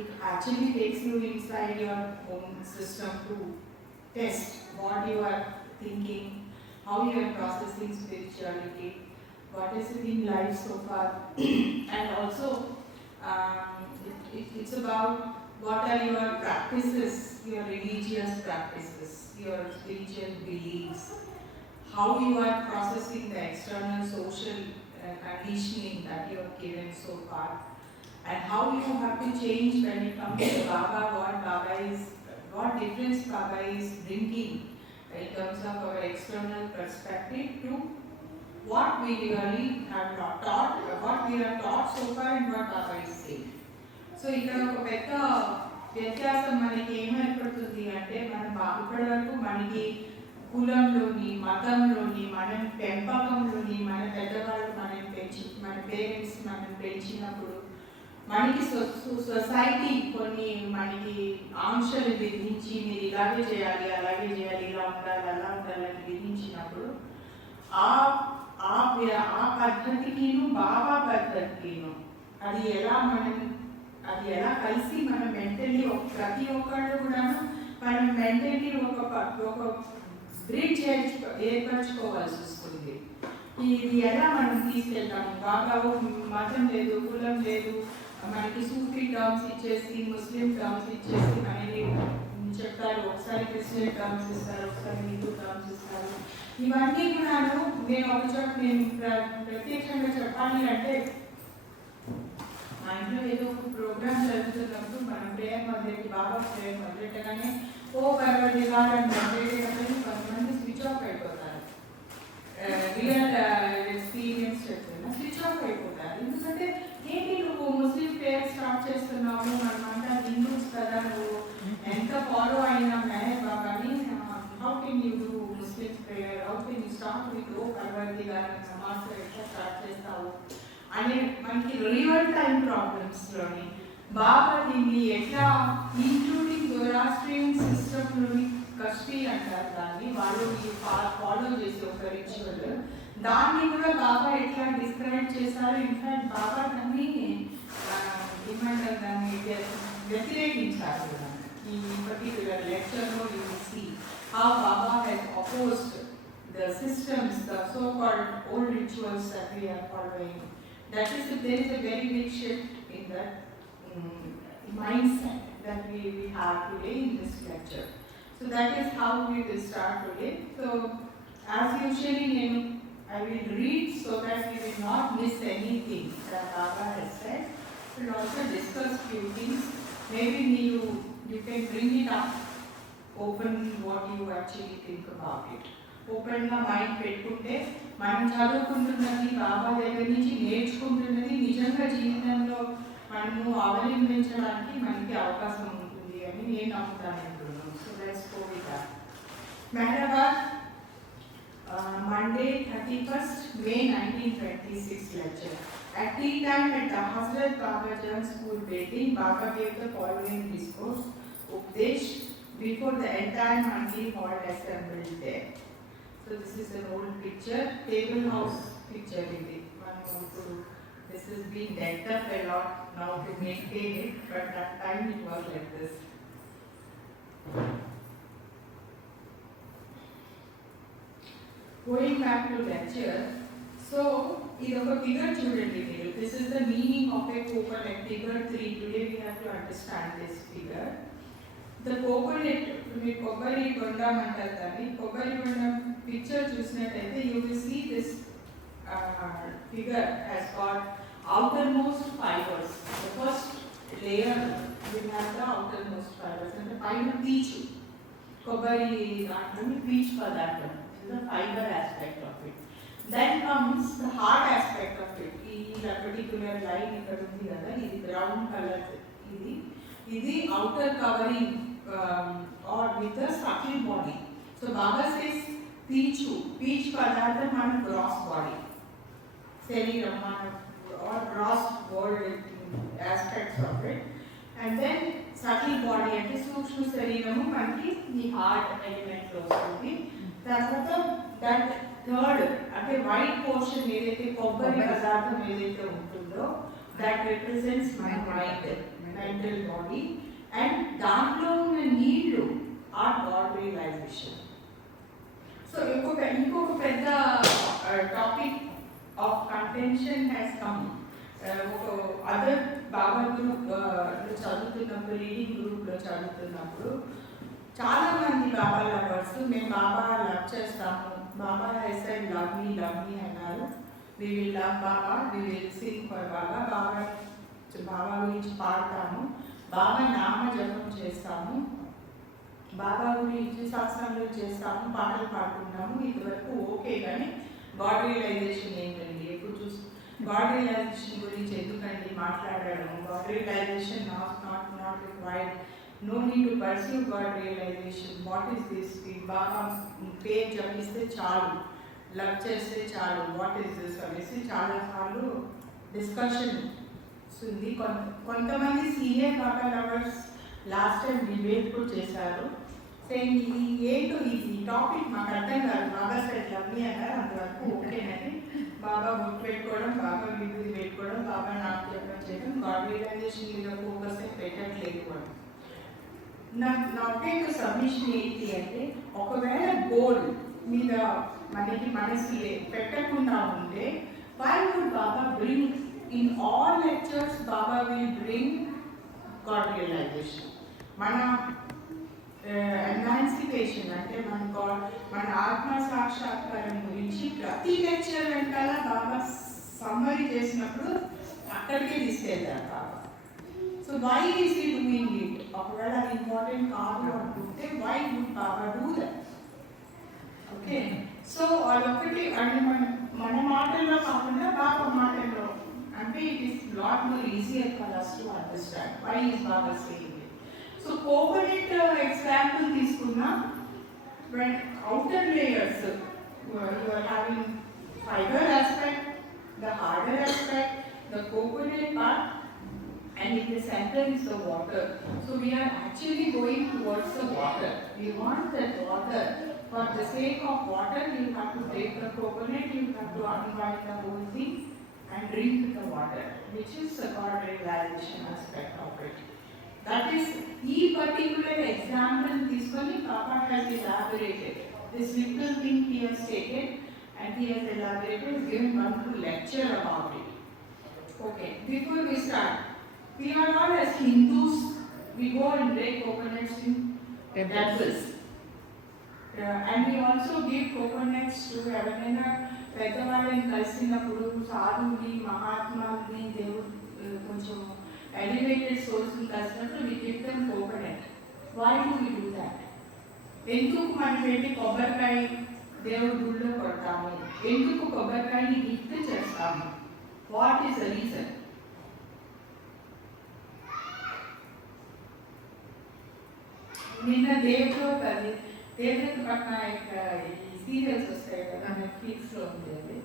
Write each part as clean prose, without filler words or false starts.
it actually takes you inside your own system to test what you are thinking, how you are processing spirituality, what is it in life so far, and also it's about what are your practices, your religious practices, your spiritual beliefs, how you are processing the external social conditioning that you have given so far, and how you have to change when it comes to Baba, what difference Baba is bringing in terms of our external perspective to what we really have not taught, what we are taught so far and what Baba is saying. So ఇక్కడ ఒక పెద్ద వ్యత్యాసం మనకి ఏం ఏర్పడుతుంది అంటే ఇప్పటి వరకు మనకి కులంలోని మతంలోని మన పెంపకంలోని మన పెద్దవాళ్ళు మనం మన పేరెంట్స్ మనం పెంచినప్పుడు మనకి సొసైటీ కొన్ని మనకి ఆంక్షలు విధించి మీరు ఇలాగే చేయాలి అలాగే చేయాలి ఇలా ఉండాలి అలా ఉండాలని విధించినప్పుడు ఆ పద్ధతికిను బాబా పద్ధతికిను అది ఎలా కలిసి మనం మెంటల్లీ ప్రతి ఒక్కళ్ళు కూడాను మనం మెంటల్లీ ఒక బ్రిడ్జ్ ఏర్పరచుకోవాల్సి వస్తుంది. ఇది ఎలా మనం తీసుకెళ్తాము? బాగా మతం లేదు, కులం లేదు, మనకి సూఫీ టర్మ్స్ ఇచ్చేసి ముస్లిం టర్మ్స్ ఇచ్చేసి మనకి చెప్తారు, ఒకసారి క్రిస్టియన్ టర్మ్స్ ఇస్తారు, ఒకసారి హిందూ టర్మ్స్ ఇస్తారు. ఇవన్నీ కూడాను నేను ప్రత్యక్షంగా చెప్పాలి అంటే మా ఇంట్లో ఏదో ఒక ప్రోగ్రామ్ జరుగుతున్నప్పుడు మనం ప్రేయర్ మొదలెట్టి బాబా ప్రేయర్ మొదలెట్టగానే ఓ పర్వదిగారు అని మొదలెట్టేటప్పుడు కొంతమంది స్విచ్ ఆఫ్ అయిపోతారు. రియల్ ఎక్స్పీరియన్స్ చెప్తున్నా స్విచ్ ఆఫ్ అయిపోతారు. ఎందుకంటే ఏంటి నువ్వు ముస్లిం ప్రేయర్ స్టార్ట్ చేస్తున్నావు, మనమంతా హిందూస్ కదా, నువ్వు ఎంత ఫాలో అయినా మెహర్ బాబాని, how can you do Muslim prayer, how can you start with O పర్వదిగారు నమాజ్ ఎట్లా స్టార్ట్ చేస్తావు అనే మనకి రియల్ టైం ప్రాబ్లమ్స్లోని బాబా దీన్ని ఎట్లా ఇంక్లూడింగ్ జొరాస్ట్రియన్ సిస్టంలోని కష్టి అంటారు దాన్ని, వాళ్ళు ఫాలో చేసే ఒక రిచువల్, దాన్ని కూడా బాబా ఎట్లా డిస్క్రైబ్ చేశారు. ఇన్ఫాక్ట్ బాబా దాన్ని ఏమంటారు, దాన్ని వ్యతిరేకించారు కూడా. ఈ పర్టిక్యులర్ లెక్చర్లో you will see how Baba has opposed the systems, the so-called old rituals that we are following. That is, there is a very big shift in that mindset that we have today in this lecture. So that is how we will start today. So as usually, I will read so that we will not miss anything that Baba has said. We will also discuss few things. Maybe you can bring it up, open what you actually think about it. ఓపెన్గా మైండ్ పెట్టుకుంటే మనం చదువుకుంటున్నది బాబా దగ్గర నుంచి నేర్చుకుంటున్నది నిజంగా జీవితంలో మనము అవలంబించడానికి మనకి అవకాశం ఉంటుంది అని నేను నమ్ముతాను అనుకున్నాను. So let's go with that. Mehrabad, Monday 31st May 1926 lecture. At tea time at the Hazrat Baba Jan School building, Baba gave the following discourse, Updesh, before the entire Monday hall assembled there. So this is an old picture, table house picture in it. This has been decked up a lot now to maintain it, but that time it was like this. Going back to lecture, so this is a figure chudandi meeru. This is the meaning of a coconut, figure 3. Today we have to understand this figure. The coconut, మీరు కొబ్బరి బొండం అంటారు కానీ కొబ్బరి బొండం picture చూసినట్టయితే you will see this figure has got outermost fibers. The first layer will have the outermost fibers and the పైన పీచు, కొబ్బరి దాంట్లోని పీచు పదార్థం, the fiber aspect of it. Then comes the hard aspect of it. ఈ particular line ఇక్కడ ఉంది కదా, ఇది బ్రౌన్ కలర్, ఇది outer covering or with the subtle body. So Baba says peach padartham and gross body, శరీరం or gross world aspects of it, and then subtle body అంటే సూక్ష్మ శరీరము మనకి ఈ హార్ట్ ఎలిమెంట్ లో వస్తుంది. తర్వాత దట్ థర్డ్ అంటే వైట్ పోర్షన్ ఏదైతే కొబ్బరి పదార్థం ఏదైతే ఉంటుందో that represents my mind. Mental body, and దాంట్లో ఉన్న నీళ్లు ఆర్ గాడ్ రియలైజేషన్. సో ఇంకొక పెద్ద topic of contention has come. ఒక అదర్ బాబా గ్రూప్ చదువుతున్నప్పుడు, రీడింగ్ గ్రూప్లో చదువుతున్నప్పుడు చాలా మంది బాబా లవర్స్ మేము బాబా లవ్ చేస్తాము, Baba he's said love me అన్నారు. We will love Baba, we will sing for Baba, Baba గురించి పాడతాము, బాబా నామ జపం చేస్తాము, బాబా గురించి సత్సంగం చేస్తాము, పాటలు పాడుకుంటాము. ఇంతవరకు ఓకే, కానీ గాడ్ రియలైజేషన్ ఏంటండి? ఎప్పుడు గాడ్ రియలైజేషన్ గురించి ఎందుకండి మాట్లాడడం? God realization not required, no need to pursue God realization. What is this? బాగా పేరు జపిస్తే చాలు, లవ్ చేస్తే చాలు, వాట్ ఈస్ దిస్ అనేసి చాలాసార్లు డిస్కషన్ ఉంది. కొంతమంది సీనియర్ బాబా లవర్స్ లాస్ట్ టైం డిబేట్ కూడా చేశారు. సేమ్ ఇది ఏంటో ఈ టాపిక్ మాకు అర్థం కాదు, బాబా సైడ్ లవ్ మీ అన్నారు, అంతవరకు ఓకేనని. బాబా బుక్ పెట్టుకోవడం, బాబా విభూతి పెట్టుకోవడం, బాబా నాకు చెప్పడం చేయడం, గాడ్ రియలైజేషన్ మీద ఫోకస్ పెట్టట్లేదు కూడా. నా ఒకే సబ్మిషన్ ఏంటి అంటే, ఒకవేళ గోల్ మీద మనసు పెట్టకుండా ఉంటే, why would Baba bring in all lectures? Baba will bring God realization. మన ఎమాన్సిపేషన్ అంటే మన ఆత్మ సాక్షాత్కారం గురించి ప్రతి లెక్చర్ వెంటాల బాబా సమ్మరీ చేసినప్పుడు అక్కడికే తీసుకెళ్తారు బాబా. So why is he doing it? ఒకవేళ అది ఇంపార్టెంట్ కాదు అనుకుంటే why would Baba do that? Okay, so అదొకటి అంటే మన మాటల్లో కాకుండా బాబా మాటల్లో అంటే it is lot more easier for us to understand why is Baba saying it. So coconut example తీసుకున్నా, when outer layers you are having fiber aspect, the harder aspect, the coconut part, and in the center is the water. So we are actually going towards the water. We want that water. For the sake of water, you have to take the coconut, you have to unwind the whole thing and drink the water, which is the God realization aspect of it. That is, each particular example తీసుకొని Baba has elaborated. This little thing he has taken and he has elaborated, given one full lecture about it. Okay, before we start, we are all as Hindus, we go and break coconuts in temples. And we also give coconuts to ఎవరైనా పెద్దవాళ్ళని కలిసినప్పుడు, సాధువుని, మహాత్మాని, దేవుడు కొంచెం ఎలివేటెడ్ సోర్స్ని కలిసినప్పుడు we give them coconut. Why do we do that? ఎందుకు మనం వెళ్ళి కొబ్బరికాయ దేవుడి గుడిలో కొడతాము? ఎందుకు కొబ్బరికాయని గిఫ్ట్ చేస్తాము? What is the reason? నిన్న దేవదత్త పట్నాయక్ ఈ సీరియల్స్ వస్తాయి కదా, నెట్ఫ్లిక్స్లో ఉండేది.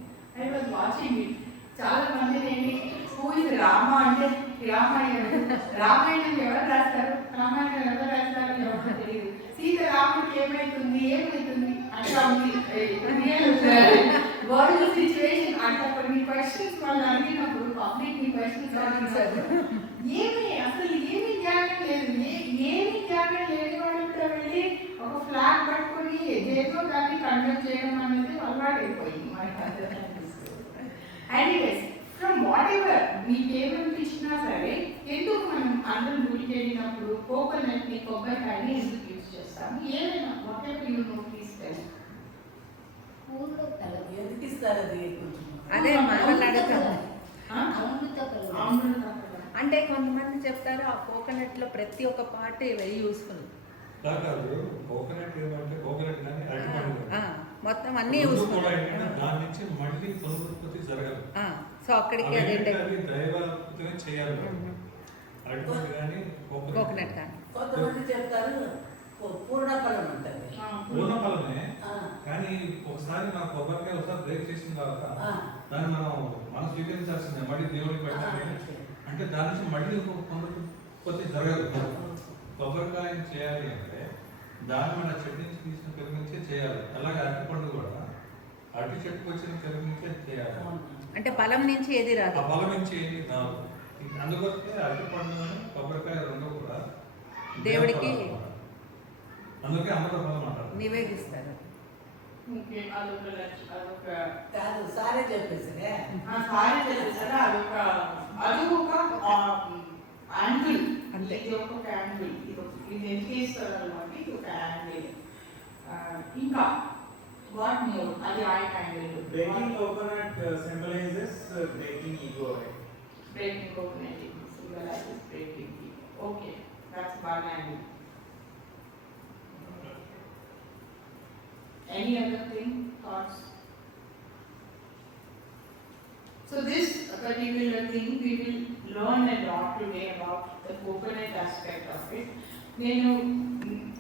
I was watching it. చాలా మంది నేను హూ ఇస్ రామ అంటే రామాయణం ఎవరు రాస్తారు, రామాయణం ఎవరు రాస్తారు ఎవరు తెలియదు. సీత రాముడికి ఏమవుతుంది అట్లా ఉంది వరల్డ్ సిచ్యువేషన్. అట్లా కొన్ని క్వశ్చన్స్ వాళ్ళు అడిగినప్పుడు పబ్లిక్ మీ క్వశ్చన్స్ అడిగారు, ఏమి జ్ఞానం లేదు, ఏమి జ్ఞానం లేని వాళ్ళతో వెళ్ళి ఒక ఫ్లాగ్ పట్టుకొని ఏదో దాన్ని కండక్ట్ చేయడం అనేది అలవాటైపోయింది మనకి అందరికీ. ఎనీవేస్, ఫ్రమ్ వాట్ ఎవర్ మీకు ఏమనిపించినా సరే, ఎందుకు మనం అందరం గుడికి వెళ్ళినప్పుడు కోకోనట్ని, కొబ్బరికాయని ఎందుకు యూజ్ చేస్తాము? ఏమైనా what ever you know please tell. ఎందుకు ఇస్తారు అది? అదే మనల్ని అడుగుతాము. అంటే కొంతమంది చెప్తారు ఆ కోకోనట్ లో ప్రతి ఒక్క పార్ట్ వెరీ యూస్ఫుల్. కోకోనట్ ఏమంటే కోకోనట్ కానీ అరటిపండు మొత్తం అన్ని యూస్ఫుల్. దాని నుంచి మళ్ళీ పునరుత్పత్తి జరగదు. సో అక్కడికి అదేంటే దైవత్వమే చేయాలి. అరటిపండు కానీ కోకోనట్ కానీ. కొంతమంది చెప్తారు పూర్ణఫలం అంటారు. పూర్ణఫలమే, కానీ ఒకసారి మన కొబ్బరికాయ ఒకసారి బ్రేక్ చేసిన తర్వాత దాన్ని మనం స్వీకరించాల్సిందే. మళ్ళీ దేవుడికి పెట్టాలి అంటే దాని నుంచి మళ్ళీ ఇంకొక పునరుత్పత్తి జరగదు. కొబ్బరికాయని చేయాలి అంటే దాన్ని మన చెట్టు నుంచి తీసిన పెరుగు నుంచే చేయాలి. అలాగే అరటిపండు కూడా అరటి చెట్టుకు వచ్చిన పెరుగు నుంచే చేయాలి. అంటే బలం నుంచి ఏది రాదు, ఆ బలం నుంచి ఏది రాదు. అందుకొస్తే అరటి పండు కొబ్బరికాయ రెండు కూడా దేవుడికి అందుకే అమృత ఫలం అంటారు. నివేదిస్తారు. ఓకే, అదొక కాదు సారే చెప్పేసరే. సారీ చేసేసారా, అదొక యాంగిల్. అంతే. ఇది ఒక యాంగిల్, ఇది ఎందుకు వేస్తారు అనమాట, ఇది ఒక యాంగిల్. ఇంకా వాట్ మోర్, అది ఆ angle. Breaking coconut symbolizes breaking ego, right? Breaking coconut symbolizes breaking ego. Okay, that's one angle. Any other thing, thoughts? So this particular thing we will learn a lot today about the coconut aspect of it. నేను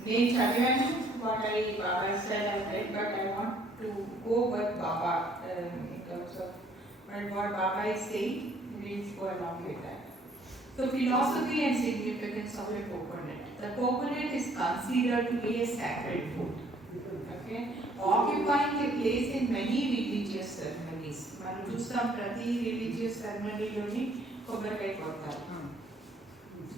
చదివాను what I said I read, but I want to go with Baba in terms of what Baba is saying. We'll go along with that. So philosophy and significance of a coconut. The coconut is considered to be a sacred food. Okay, occupying a place in many religious ceremonies. మనం చూస్తాం ప్రతి religious ceremony లోని కొబ్బరికాయ కొడతారు.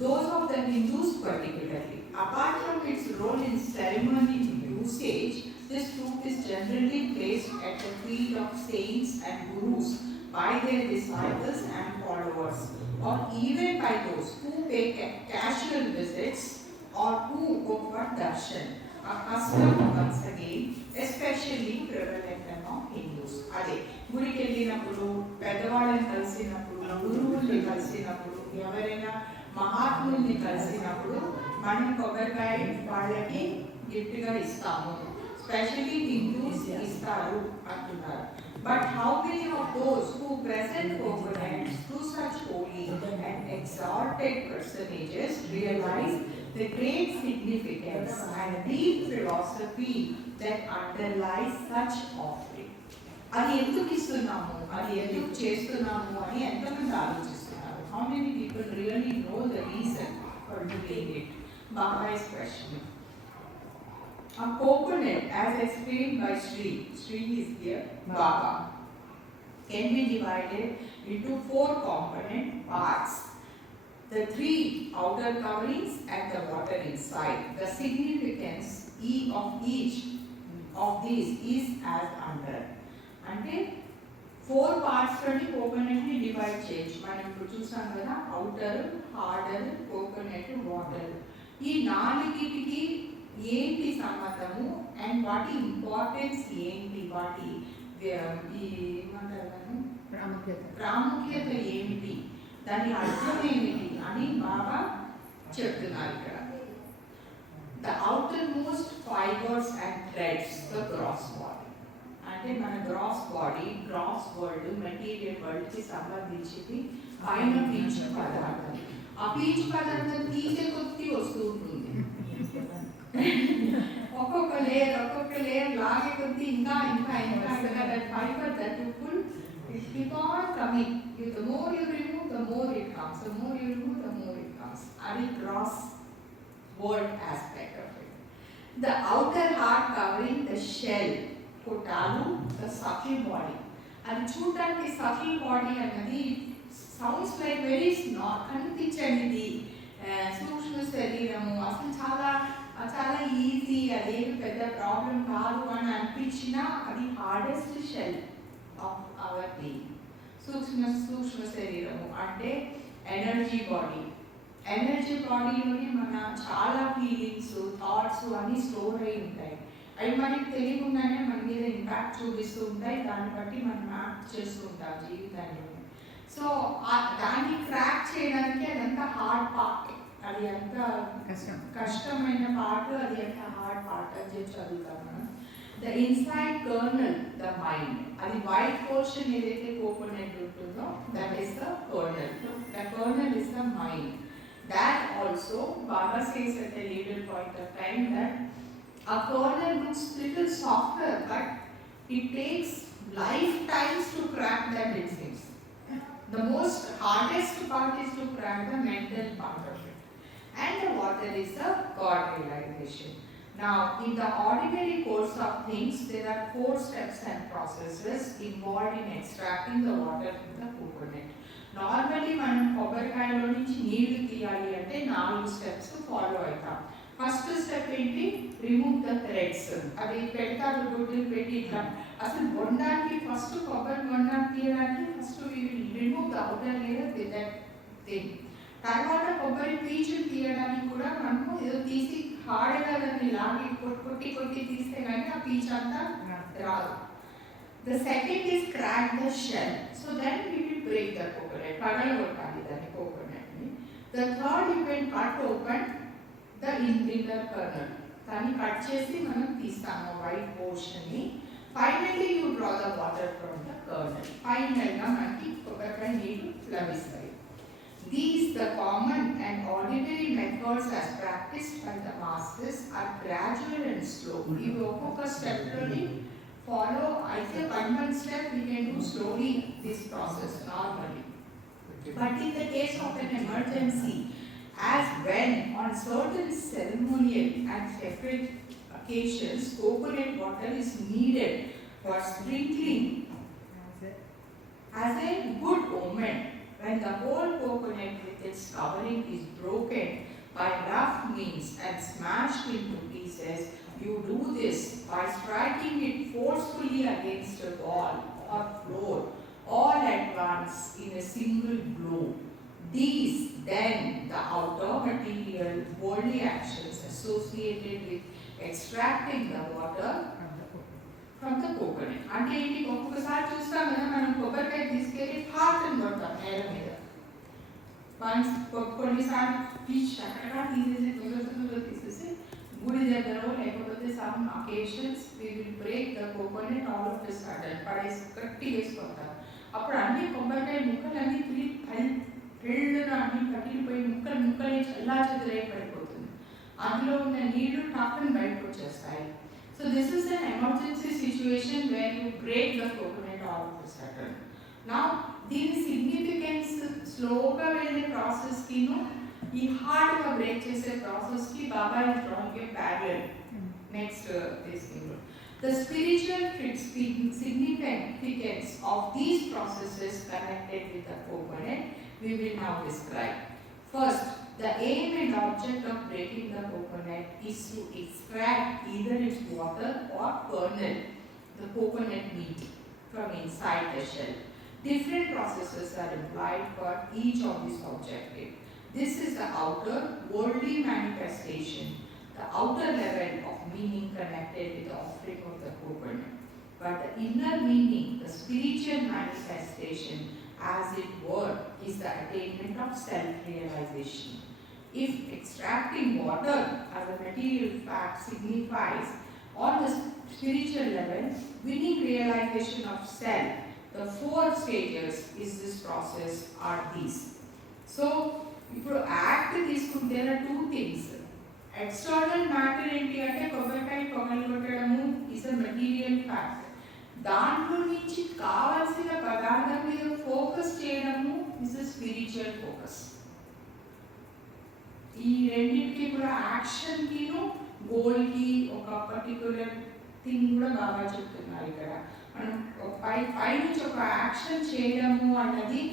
Those of the Hindus particularly. Apart from its role in ceremony usage, this fruit is generally placed at the feet of saints and gurus by their disciples and followers, or even by those who pay casual visits or who go for darshan. A custom once again, especially prevalent among Hindus. అదే గుడికి వెళ్ళినప్పుడు, పెద్దవాళ్ళని కలిసినప్పుడు, గురువుల్ని కలిసినప్పుడు, ఎవరైనా మహాత్ముల్ని కలిసినప్పుడు మనం కొబ్బరికాయ వాళ్ళకి గిఫ్ట్గా ఇస్తాము. స్పెషల్లీ హిందూస్ ఇస్తారు అంటున్నారు. But how many of those who present coconuts to such holy and exalted personages realize the great significance and deep philosophy that underlies such offering? అది ఎందుకు ఇస్తున్నాము, అది ఎందుకు చేస్తున్నాము అని ఎంతమంది ఆలోచిస్తున్నారు? How many people really know the reason for doing it? Baba is questioning. A coconut, as explained by Sri is here, Baba, can be divided into 4 component parts. The 3 outer coverings and the water inside. The significance of each of these is as under. అంటే 4 parts లోని కోకోనట్ ని డివైడ్ చేయొచ్చు. మనం ఇప్పుడు చూసాం కదా, outer, harder, coconut, water. ఈ 4టికి ఏంటి సంబంధము అండ్ వాటి ఇంపార్టెన్స్ ఏంటి, వాటి ప్రాముఖ్యత ఏమిటి, దాని అర్థం ఏమిటి అని బాగా చెప్తున్నారు ఇక్కడ. The outermost fibers and threads, the gross body. అంటే మన gross body, gross world, material world కి సంబంధించింది పైన పీచు పదార్థం. ఆ పీచు పదార్థం తీసే కొద్ది వస్తూ ఉంటుంది. ఒక్కొక్క లేయర్ లాగే కొద్ది ఇంకా that fiber that you pull, it keep on coming. The more you remove, the more it comes. The more you remove, the more it comes. అది gross world aspect of it. The outer hard covering, the shell, కొట్టాలు, the subtle body. అది చూడటానికి subtle body అన్నది sounds like very small, కనిపించనిది, సూక్ష్మ శరీరము, అసలు చాలా ఈజీ, అదేమి పెద్ద ప్రాబ్లం కాదు అని అనిపించినా అది hardest shell of our being. సూక్ష్మ శరీరము అంటే ఎనర్జీ బాడీ. ఎనర్జీ బాడీలోనే మన చాలా ఫీలింగ్స్, థాట్స్ అన్నీ స్టోర్ అయి ఉంటాయి. అవి మనకి తెలియకుండానే మన మీద ఇంపాక్ట్ చూపిస్తూ ఉంటాయి. దాన్ని బట్టి మనం యాక్ట్ చేస్తూ ఉంటాం జీవితాన్ని. సో దాన్ని క్రాక్ చేయడానికి అదంతా హార్డ్ పార్ట్, అది అంత కష్టమైన పార్ట్, అది అంత హార్డ్ పార్ట్ అని చెప్పి చదువుతాం మనం. The inside colonel, the mind, అది వైట్ పోర్షన్ ఏదైతే కోకోనట్ ఉంటుందో that is the colonel. The colonel is the mind. That also, Baba says at a later point of time that a kernel looks little softer, but it takes lifetimes to crack that, it seems. The most hardest part is to crack the mental part of it. And the water is the God realization. Now, in the ordinary course of things, there are 4 steps and processes involved in extracting the water from the coconut. Normally మనం కొబ్బరికాయలో నుంచి నీళ్లు తీయాలి అంటే 4 steps follow అవుతాం. First step ఏంటి? Remove the threads. అది పెడతారు గుడ్లు పెట్టి ఇట్లా. అసలు బొండానికి ఫస్ట్ కొబ్బరి బొండానికి తీయడానికి first we will remove the outer layer with that thing. తర్వాత కొబ్బరి పీచులు తీయడానికి కూడా మనము ఏదో తీసి హార్డ్గా దాన్ని లాగి కొట్టి కొట్టి తీస్తే కానీ ఆ పీచు అంతా రాదు. The second is crack the shell. So then we will break the coconut. పగలగొట్టాలి దాన్ని coconut ని. The third you can cut open the inner kernel. దాన్ని కట్ చేసి మనం తీస్తాము వైట్ పోర్షన్ ని. Finally you draw the water from the kernel. Final గా మనకి కొబ్బరికాయ నీళ్లు లభిస్తాయి. These the common and ordinary methods as practiced by the masters are gradual and slow. ఇవి ఒక్కొక్క స్టెప్ లోని follow. I say one step we can do slowly this process normally. But in the case of an emergency, as when on certain ceremonial and sacred occasions, coconut water is needed for sprinkling as a good omen. When the whole coconut with its covering is broken by rough means and smashed into pieces, you do this by striking it forcefully against a wall or floor all at once in a single blow. These then the outer material bodily actions associated with extracting the water from the coconut. అంటే ఏంటి? ఒక్కొక్కసారి చూస్తాం కదా మనం కొబ్బరికాయ తీసుకెళ్ళి హార్ట్ అని కొడతాం నేల మీద. కొన్నిసార్లు పీచ్ అక్కడ తీసేసి గుడి దగ్గర లేకపోతే some occasions we will break the coconut all of the sudden పడేసి గట్టి వేసుకుంటారు. అప్పుడు అన్ని కొబ్బరికాయ ముక్కలు అన్ని పెళ్ళుగా అన్ని పగిలిపోయి ముక్కలు చల్లా చెదురై పడిపోతుంది. అందులో ఉన్న నీళ్లు టక్కని బయటకు వచ్చేస్తాయి. So this is an emergency situation where you break the coconut all of the sudden. నా దీని సిగ్నిఫికెన్స్ స్లోగా వెళ్ళే ప్రాసెస్కిను ఈ హార్డ్గా బ్రేక్ చేసే ప్రాసెస్కి బాబా is drawing a parallel. Next this thing. The spiritual significance of these processes connected with the coconut we will now describe. First, the aim and object of breaking the coconut is to extract either its water or kernel, the coconut meat, from inside the shell. Different processes are employed for each of these objectives. This is the outer worldly manifestation, the outer level of meaning connected with the offering of the coconut. But the inner meaning, the spiritual manifestation, as it were, is the attainment of self-realization. If extracting water as a material fact signifies on the spiritual level, winning realization of self, the 4 stages is this process are these. So, ఇప్పుడు యాక్ట్ తీసుకుంటే there are 2 things. External matter ఏంటి అంటే కొబ్బరికాయ పొగలగొట్టడము is a material fact. దాంట్లో నుంచి కావాల్సిన పదార్థం మీద ఫోకస్ చేయడము ఇస్ అ స్పిరిచువల్ ఫోకస్. ఈ రెండింటికి కూడా యాక్షన్కిను గోల్కి ఒక పర్టికులర్ థింగ్ కూడా బాగా చెప్తున్నారు ఇక్కడ. మనం పై నుంచి ఒక యాక్షన్ చేయడము అన్నది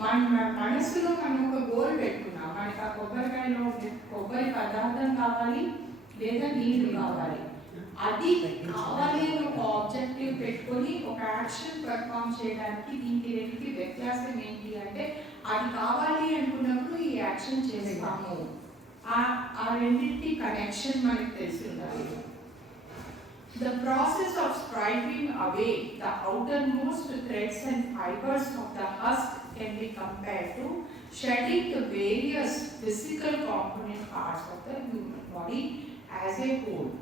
మన మనసులో మనం ఒక గోల్ పెట్టుకున్నాం. మనకి ఆ కొబ్బరికాయలో కొబ్బరి పదార్థం కావాలి లేదా నీళ్లు కావాలి. అది కావాలి అని ఒక ఆబ్జెక్టివ్ పెట్టుకొని ఒక యాక్షన్ పర్ఫామ్ చేయడానికి దీనికి రెండింటికి వ్యత్యాసం ఏంటి అంటే అది కావాలి అనుకున్నప్పుడు ఈ యాక్షన్ చేస్తాము. ఆ రెండింటి కనెక్షన్ మనకి తెలిసి ఉండాలి. The process of stripping away the outermost threads and fibers of the husk can be compared to shedding the various physical component parts of the human body as a whole.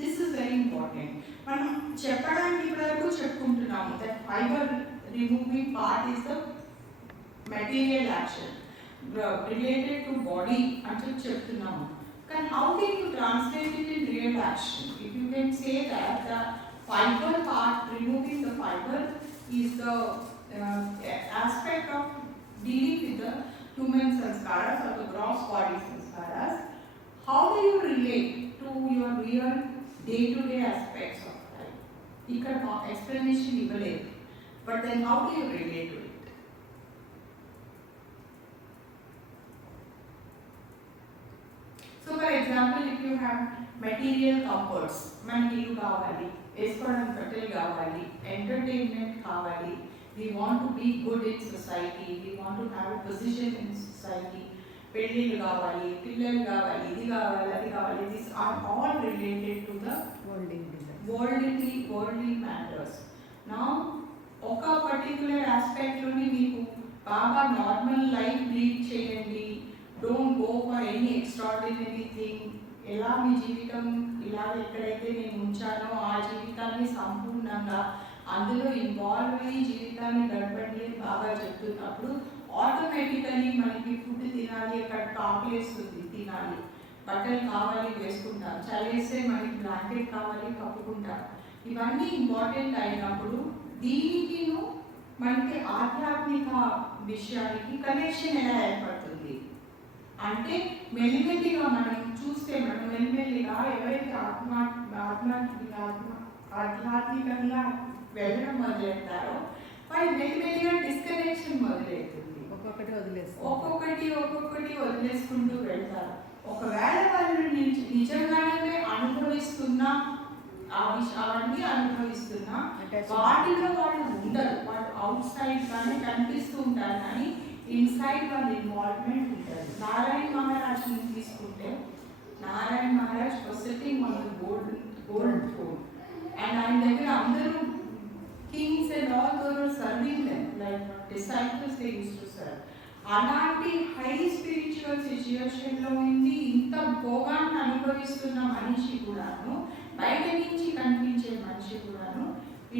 This is very important. మనం చెప్పడానికి వరకు చెప్పుకుంటున్నాము that fiber removing part is the material action related to body అంటే చెప్తున్నాము. Then how can you translate it in real action? If you can say that the fiber part, removing the fiber, is the aspect of dealing with the human sanskaras or the gross body sanskaras, how do you relate to your real day-to-day aspects of life? You can explanation ivaled, but then how do you relate to it? example, if you have material comforts, మనకి ఇల్లు కావాలి, వేసుకోవడానికి బట్టలు కావాలి, ఎంటర్టైన్మెంట్ కావాలి, we want to be good in society, we want to have a position in society, పెళ్ళిళ్ళు కావాలి, పిల్లలు కావాలి, ఇది కావాలి, అది కావాలి, these are all related to the worldly matters. Now, ఒక పర్టికులర్ ఆస్పెక్ట్లోని మీకు బాగా నార్మల్ లైఫ్ లీడ్ చేయండి, don't go for any extraordinary thing, ఎలా మీ జీవితం ఇలా ఎక్కడైతే నేను ఉంచానో ఆ జీవితాన్ని సంపూర్ణంగా అందులో ఇన్వాల్వ్ అయ్యి జీవితాన్ని గడపండి అని బాగా చెప్తున్నప్పుడు ఆటోమేటికలీ మనకి ఫుడ్ తినాలి, అక్కడ ఆకలేస్తుంది తినాలి, బట్టలు కావాలి వేసుకుంటాం, చలేస్తే మనకి బ్లాంకెట్ కావాలి కప్పుకుంటాం. ఇవన్నీ ఇంపార్టెంట్ అయినప్పుడు దీనికిను మనకి ఆధ్యాత్మిక విషయానికి కనెక్షన్ ఎలా ఏర్పడుతుంది అంటే మెల్లిమెల్లిగా మనం చూస్తే మనం మెల్లిమెల్లిగా ఎవరైతే ఆధ్యాత్మికంగా వెళ్ళడం మొదలెడతారో వాళ్ళు మెల్లిమెల్లిగా డిస్కనెక్షన్ మొదలవుతుంది, ఒక్కొక్కటి వదిలేసుకుంటూ వెళ్తారు. ఒకవేళ వాళ్ళు నిజంగానే అనుభవిస్తున్నా అవన్నీ అనుభవిస్తున్నా వాటిలో వాళ్ళు ఉండరు, వాళ్ళు అవుట్ సైడ్ కానీ కనిపిస్తూ ఉంటారు కానీ ఇన్సైడ్ వాళ్ళ ఇన్వాల్వ్మెంట్ ఉంటుంది. నారాయణ మహారాజ్ని తీసుకుంటే Narayan Maharaj sitting on the gold throne and ఆయన దగ్గర అందరూ kings and all those serving them like disciples they used to serve. అలాంటి హై స్పిరిచువల్ సిచ్యుయేషన్లో ఉంది ఇంత భోగాన్ని అనుభవిస్తున్న మనిషి కూడాను, బయట నుంచి కనిపించే మనిషి కూడాను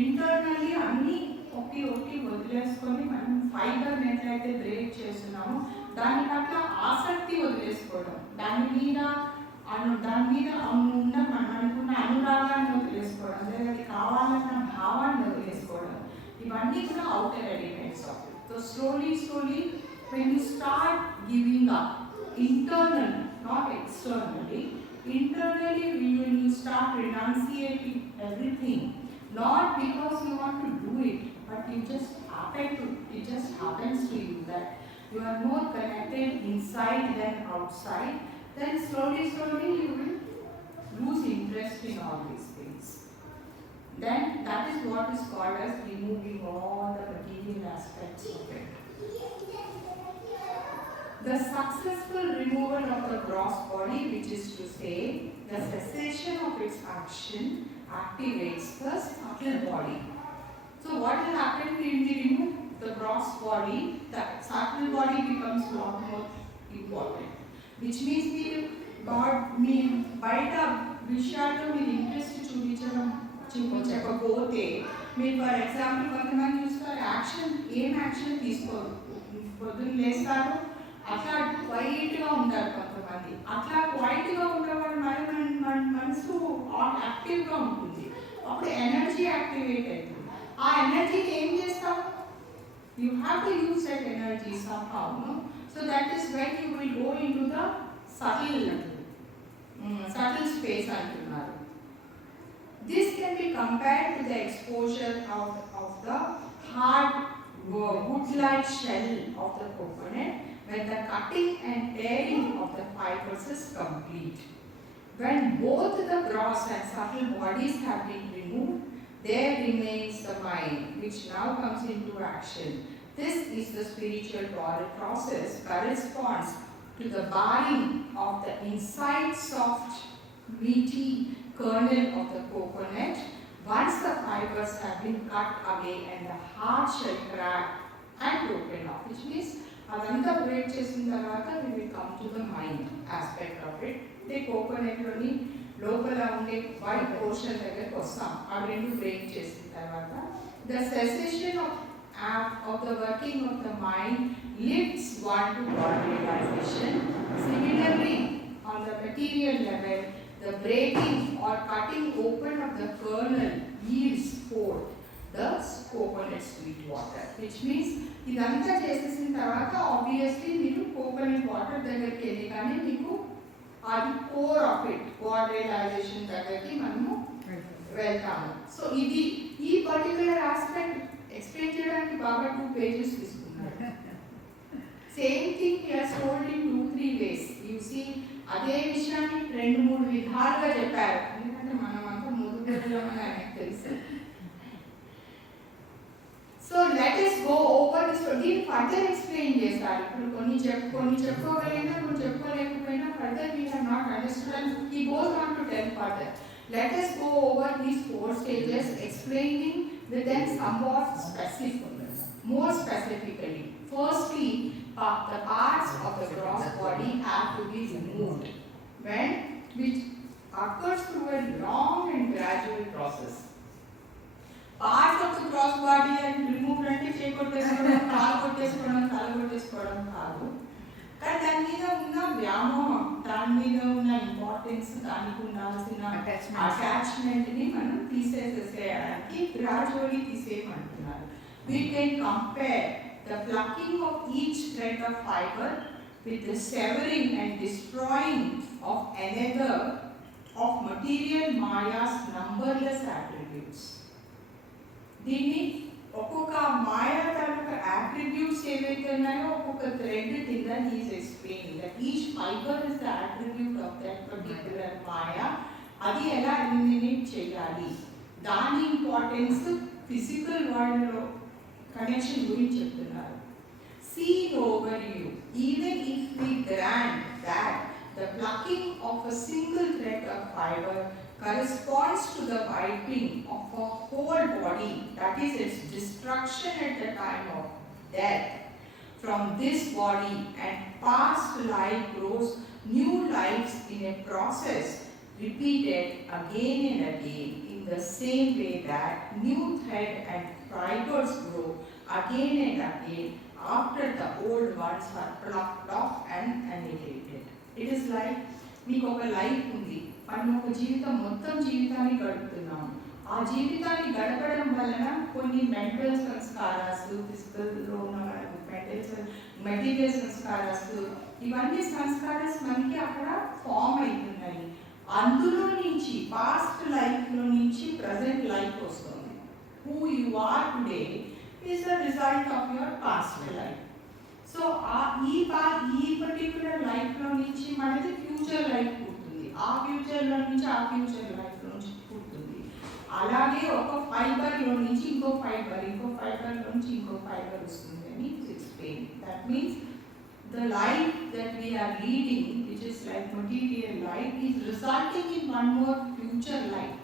ఇంటర్నల్లీ అన్నీ ఒకటి వదిలేసుకొని మనం ఫైబర్ ఎట్లయితే బ్రేక్ చేస్తున్నామో దాని పట్ల ఆసక్తి వదిలేసుకోవడం, దాని మీద ఉన్న మనం అనుకున్న అనురాగాన్ని వదిలేసుకోవడం, లేదా అది కావాలన్న భావాన్ని వదిలేసుకోవడం, ఇవన్నీ కూడా outer elements of it. So slowly when you start giving up internally, not externally, internally when you start renunciating everything, not because you want to do it, but it just happens to you that you are more connected inside than outside, then slowly you will lose interest in all these things. Then that is what is called as removing all the material aspects of it. The successful removal of the gross body, which is to say the cessation of its action, activates the subtle body. So what will happen when we remove the gross body? The subtle body becomes a lot more important, which means మీ బయట విషయాల్లో మీరు ఇంట్రెస్ట్ చూపించకపోతే మీరు for example కొంతమంది చూస్తారు యాక్షన్ తీసుకోరు, పొద్దున్న లేస్తారు అట్లా క్వైట్గా ఉంటారు, కొంతమంది అట్లా క్వైట్గా ఉండేవాళ్ళు మన మనసు యాక్టివ్గా ఉంటుంది, అప్పుడు ఎనర్జీ యాక్టివేట్ అవుతుంది. ఆ ఎనర్జీకి ఏం చేస్తాం? You have to use that energy somehow, no? So that is when you will go into the subtle space అంటున్నారు. This can be compared to the exposure of the hard wood-like shell of the coconut when the cutting and tearing of the fibers is complete. When both the gross and subtle bodies have been removed, there remains the mind, which now comes into action. This is the spiritual process, corresponds to the barring of the inside soft, meaty kernel of the coconut once the fibers have been cut away and the hard shell cracked and broken off, which means అదంతా బ్రేక్ చేసిన తర్వాత we will come to the mind aspect of it. The coconut లోని లోపల ఉండే white portion దగ్గరికి వస్తాం, అవి రెండు బ్రేక్ చేసిన తర్వాత the cessation of the working of the mind lifts one to God realization. Similarly, on the material level, the breaking or cutting open of the kernel yields forth the coconut sweet water, which means ఇదంతా చేసేసిన తర్వాత ఆబ్వియస్లీ మీరు coconut water దగ్గరికి వెళ్ళి కానీ మీకు అది core of it God realization దగ్గరికి మనము వెళ్తాము. సో ఇది ఈ పర్టికులర్ ఆస్పెక్ట్ ఎక్స్ప్లెయిన్ చేయడానికి బాగా 2 pages తీసుకున్నారు. Same thing he has told in 2-3 ways. You see, అదే విషయాన్ని 2-3 విధాలుగా చెప్పారు, ఎందుకంటే మనం అంతా ముదుగులోనే ఆయనకు తెలుసు. So let us go over this. దీన్ని ఫర్దర్ ఎక్స్ప్లెయిన్ చేస్తారు. ఇప్పుడు కొన్ని చెప్పుకోగలిగినా కొన్ని చెప్పుకోలేకపోయినా further we have not understood and he goes on to tell further. Let us go over these 4 stages, explaining with them somewhat more specifically. Firstly, the parts of the gross body have to be removed, which occurs through a long and gradual process. Parts of the gross body and removed అంటే చేయి కొట్టేసుకోవడం, కాలు కొట్టేసుకోవడం, తల కొట్టేసుకోవడం కాదు. కానీ దాని మీద ఉన్న వ్యామోహం, దాని మీద ఉన్న ఇంపార్టెన్స్, దానికి ఉండాల్సిన అటాచ్మెంట్ ని మనం తీసేసేయడానికి గ్రాడ్యువల్లీ తీసేయమంటున్నారు. We can compare the plucking of each thread of fiber with the severing and destroying of another of material Maya's numberless attributes. దీన్ని ఒక్కొక్క మాయా తాలూకా అట్రిబ్యూట్స్ ఏవైతే ఉన్నాయో ఒక్కొక్క థ్రెడ్ కింద is explain that each fibre is the attribute of that particular maya. అది ఎలా ఎలిమినేట్ చేయాలి, దాని ఇంపార్టెన్స్ ఫిజికల్ వరల్డ్లో కనెక్షన్ గురించి చెప్తున్నారు. Seen over you, even if we grant that the plucking of a single thread of fiber corresponds to the wiping of a whole body, that is its destruction at the time of death. From this body and past life grows new lives in a process repeated again and again, in the same way that new thread and fibers grow again and again after the old ones are plucked off and annihilated. It is like మీకు ఒక లైఫ్ ఉంది, మనం ఒక జీవితం మొత్తం జీవితాన్ని గడుపుతున్నాము. ఆ జీవితాన్ని గడపడం వలన కొన్ని మెంటల్ సంస్కారాలు, ఫిజికల్లో ఉన్న మెటీరియల్ సంస్కారాలు, ఇవన్నీ సంస్కారాలు మనకి అక్కడ ఫామ్ అవుతున్నాయి. అందులో నుంచి పాస్ట్ లైఫ్లో నుంచి ప్రజెంట్ లైఫ్ వస్తుంది. Who you are today is the result of your past life. So ఈ పర్టిక్యులర్ లైఫ్లో నుంచి మనకి ఫ్యూచర్ లైఫ్ పుడుతుంది, ఆ ఫ్యూచర్లో నుంచి ఆ ఫ్యూచర్ లైఫ్లో నుంచి పుడుతుంది. అలాగే ఒక ఫైబర్లో నుంచి ఇంకో ఫైబర్, ఇంకో ఫైబర్లో నుంచి ఇంకో ఫైబర్ వస్తుంది అని explain. That means the life that we are leading, which is like material life, is resulting in one more future life,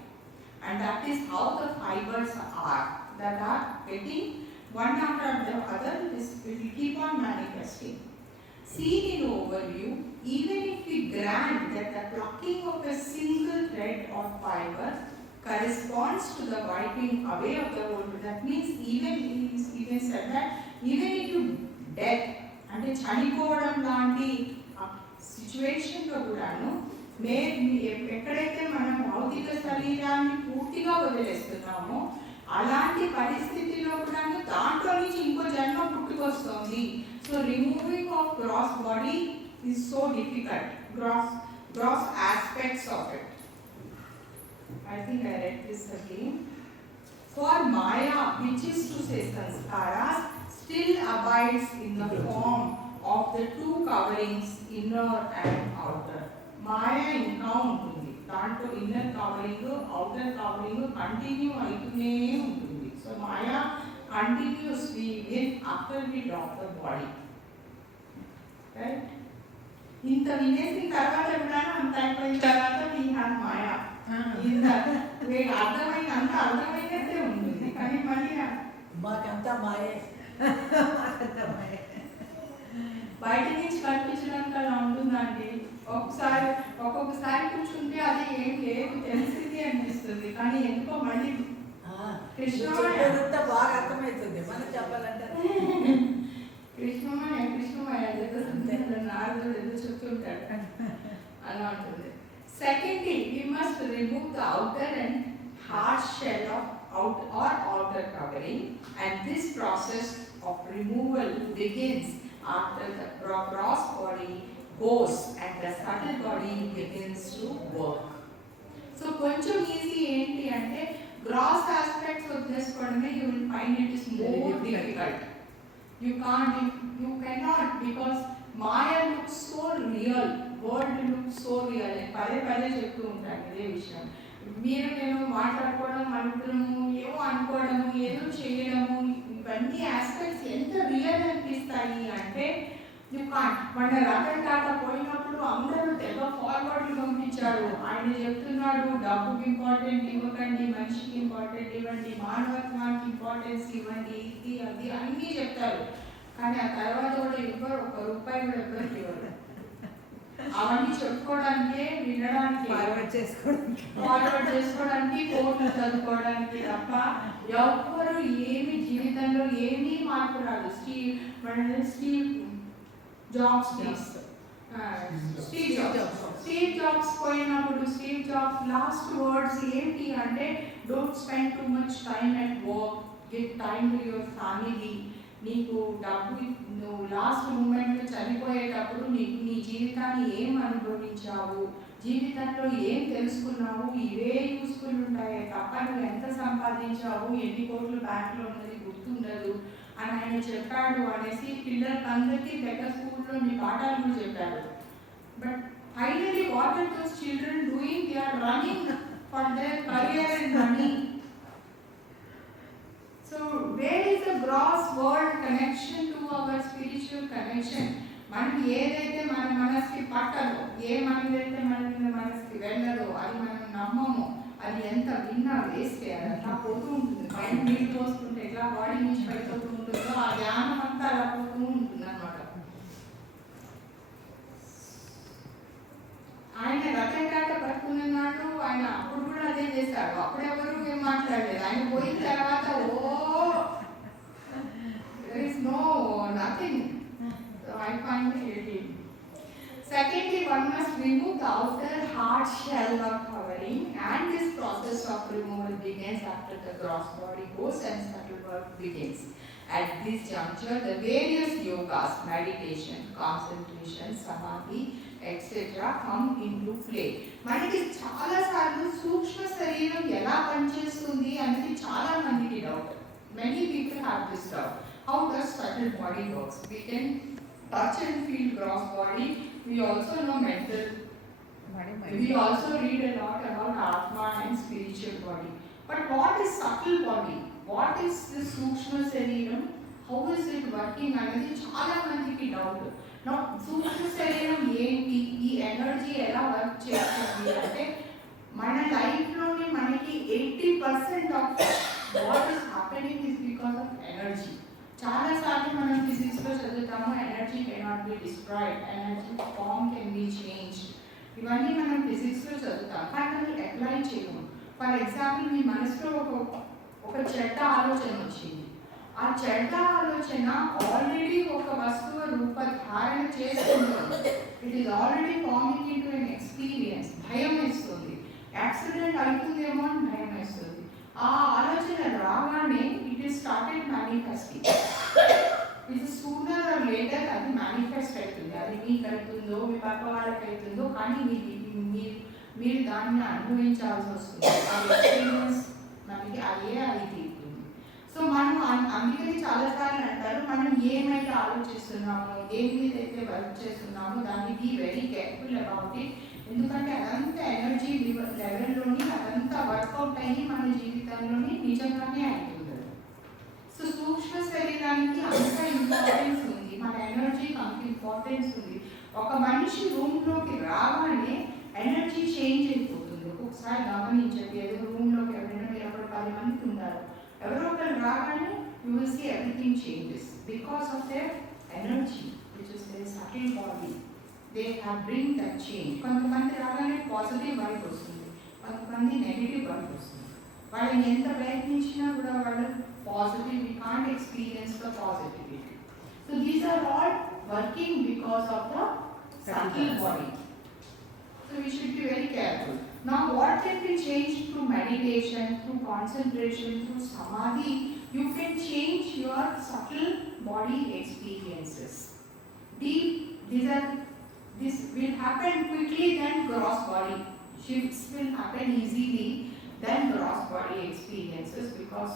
and that is how the fibers are, that are getting one after the other. This will keep on manifesting. Seen in overview, even if we grant that the plucking of a single thread or fiber corresponds to the wiping away of the whole, that means even said that even into death, అంటే చనిపోవడం లాంటి సిచ్యువేషన్లో కూడాను ఎక్కడైతే మనం భౌతిక శరీరాన్ని పూర్తిగా వదిలేస్తున్నామో అలాంటి పరిస్థితిలో కూడాను దాంట్లో నుంచి ఇంకో జన్మ పుట్టుకొస్తుంది. So removing of gross body is so difficult, gross aspects of it. I think I read this again. For maya, which is to say samskaras, still abides in the form of the two coverings, inner and outer. Maya ఇంకా ఉంటుంది, దాంట్లో inner covering outer covering continue అవుతూనే ఉంటుంది. So Maya continues even after we drop the body. Right, ఇంత వినేసిన తర్వాత కూడా అంత అయిపోయిన తర్వాత వీ హ్యావ్ మాయా. ఇంత అర్థమైన అంత అర్థమైనట్టే ఉంటుంది, కానీ మళ్ళీ మాకంతా మాయే. బయట నుంచి కనిపించడానికి అలా ఉంటుందండి. ఒక్కొక్కసారి కూర్చుంటే అది ఏం లేదు తెలిసింది అనిపిస్తుంది, కానీ ఎందుకో మళ్ళీ కృష్ణమయ్య బాగా అర్థమవుతుంది మనం చెప్పాలంటే. కృష్ణమయ్య నారదుడు ఏదో చెప్తుంటాడు, అలా ఉంటుంది. Secondly, we must remove the outer and hard shell of outer covering, and this process of removal begins after the gross body goes and the subtle body begins to work. So కొంచెం easy ఏంటి అంటే gross aspects వదిలేసుకోవడమే. you will find it is more difficult. You cannot, because Maya looks so real, world looks so real. నేను పదే పదే చెప్తూ ఉంటాను ఇదే విషయం. మీరు నేను మాట్లాడుకోవడం, అనుకోవడము, ఏమో అనుకోవడము, ఏదో చేయడము, ఇవన్నీ ఆస్పెక్ట్స్ ఎంత రియల్ అనిపిస్తాయి అంటే మన రతన్ టాటా పోయినప్పుడు అందరూ తెగ ఫార్వర్డ్లు పంపించారు. ఆయన చెప్తున్నాడు డబ్బుకి ఇంపార్టెంట్ ఇవ్వకండి, మనిషికి ఇంపార్టెంట్ ఇవ్వండి, మానవత్వానికి ఇంపార్టెన్స్ ఇవ్వండి, ఇది అది అన్నీ చెప్తారు. కానీ ఆ తర్వాత కూడా ఎవ్వరు ఒక రూపాయి కూడా ఎవ్వరికి ఇవ్వరు. అవన్నీ చెప్పుకోవడానికే, వినడానికి, ఫార్వర్డ్ చేసుకోవడానికి, కోర్టులు చదువుకోవడానికి తప్ప ఎవ్వరు ఏమి జీవితంలో ఏమీ మార్పు రాదు. స్టీవ్ జాబ్స్ పోయినప్పుడు స్టీవ్ జాబ్స్ లాస్ట్ వర్డ్స్ ఏంటి అంటే, don't spend too much time at work, give time to your family. నీకు డబ్బు, నువ్వు లాస్ట్ మూమెంట్లో చనిపోయేటప్పుడు నీకు నీ జీవితాన్ని ఏం అనుభవించావు, జీవితంలో ఏం తెలుసుకున్నావు, ఇవే యూస్ఫుల్ ఉంటాయి తప్ప నువ్వు ఎంత సంపాదించావు, ఎన్ని కోట్లు బ్యాంక్లో ఉన్నది గుర్తుండదు అని ఆయన చెప్పాడు అనేసి పిల్లలందరికీ పెద్ద స్కూల్లో మీ పాఠాలు కూడా చెప్పారు. But finally what are those children doing? They are running for their career and money. So where is the gross world connection to our spiritual connection? మనం ఏదైతే మన మనసుకి పట్టదో, ఏ మనదైతే మన మనసుకి వెళ్ళదో, అది మనం నమ్మమో, అది ఎంత విన్నా వేస్తే అది అట్లా పోతూ ఉంటుంది. పైన నీళ్ళు పోసుకుంటే ఎట్లా బాడీ నుంచి పడిపోతూ ఉంటుందో ఆ ధ్యానం అంతా అలా పోతూ ఉంటుంది అన్నమాట. ఆయన రతన్ టాటా పట్టుకున్నాడు, ఆయన అప్పుడు కూడా అదే చేశాడు. అప్పుడెవరు ఏం మాట్లాడలేదు. ఆయన పోయిన తర్వాత there is no nothing. So I find it. Secondly, one must remove the outer hard shell of covering, and this process of removal begins after the gross body goes and subtle work begins. At this juncture, the various yogas, meditation, concentration, samadhi, etc. come into play. మనకి చాలా సార్లు సూక్ష్మ శరీరం ఎలా పనిచేస్తుంది అనేది చాలా మందికి doubt. Many people have this doubt. How does subtle body works? We can touch and feel gross body. We also know mental. We also read a lot about Atma and spiritual body. But what is subtle body? What is this sukshma శరీరం? How is it working అనేది చాలా మందికి డౌట్. సూక్ష్మ శరీరం ఏంటి, ఈ ఎనర్జీ ఎలా వర్క్ చేస్తుంది అంటే, మన లైఫ్లోని మనకి 80% of what is happening is because of energy. చాలా సార్లు మనం ఫిజిక్స్లో చదువుతాము, energy cannot be destroyed, energy form can be changed. ఇవన్నీ మనం ఫిజిక్స్లో చదువుతాం, కానీ మనం అప్లై చేయము. ఫర్ ఎగ్జాంపుల్, మీ మనసులో ఒక చెడ్డ ఆలోచన వచ్చింది. ఆ చెడ్డ ఆలోచన ఆల్రెడీ ఒక వస్తువు రూపధారణ చేస్తుంది. It is already farming in to an experience. భయం వేస్తుంది, యాక్సిడెంట్ అవుతుందేమో అని భయం వేస్తుంది. ఆ ఆలోచన రాగానే ఇట్ ఈస్ స్టార్టెడ్ మేనిఫెస్టింగ్. ఇది సూనర్ ఆర్ లేటర్ అది మేనిఫెస్ట్ అవుతుంది. అది మీకు అవుతుందో, మీ పక్క వాళ్ళకి అవుతుందో, కానీ మీరు దాన్ని అనుభవించాల్సి వస్తుంది. ఆ ఎక్స్పీరియన్స్ మనకి అదే అది తీరుతుంది. సో మనం అందుకని చాలాసార్లు అంటారు, మనం ఏమైతే ఆలోచిస్తున్నామో, దేని మీద అయితే వర్క్ చేస్తున్నామో దాన్ని be very careful about it. ఎందుకంటే అదంతా ఎనర్జీ లెవెల్లోని అదంతా వర్కౌట్ అయ్యి మన జీవితంలోని నిజంగానే అవుతుంది. సో సూక్ష్మ శరీరానికి అంత ఇంపార్టెన్స్ ఉంది, మన ఎనర్జీకి అంత ఇంపార్టెన్స్ ఉంది. ఒక మనిషి రూమ్లోకి రాగానే ఎనర్జీ చేంజ్ అయిపోతుంది. ఒకసారి గమనించండి, ఏదో రూమ్లోకి ఎవరైనా మీరు అప్పుడు 10 మంది ఉన్నారు, ఎవరో ఒకరు రాగానే you will see everything changes because of their energy which is their subtle body. They have bring that change. కొంతమంది రాగానే పాజిటివ్ వైబ్ వస్తుంది, కొంతమంది నెగిటివ్ వైబ్ వస్తుంది. వాళ్ళని ఎంత ప్రయత్నించినా కూడా వాళ్ళు positive, we can't experience the positivity. So these are all working because of the subtle body. So we should be very careful. Now what can be changed through meditation, through concentration, through samadhi? You can change your subtle body experiences. This will happen quickly, then gross body shifts will happen easily, then gross body experiences, because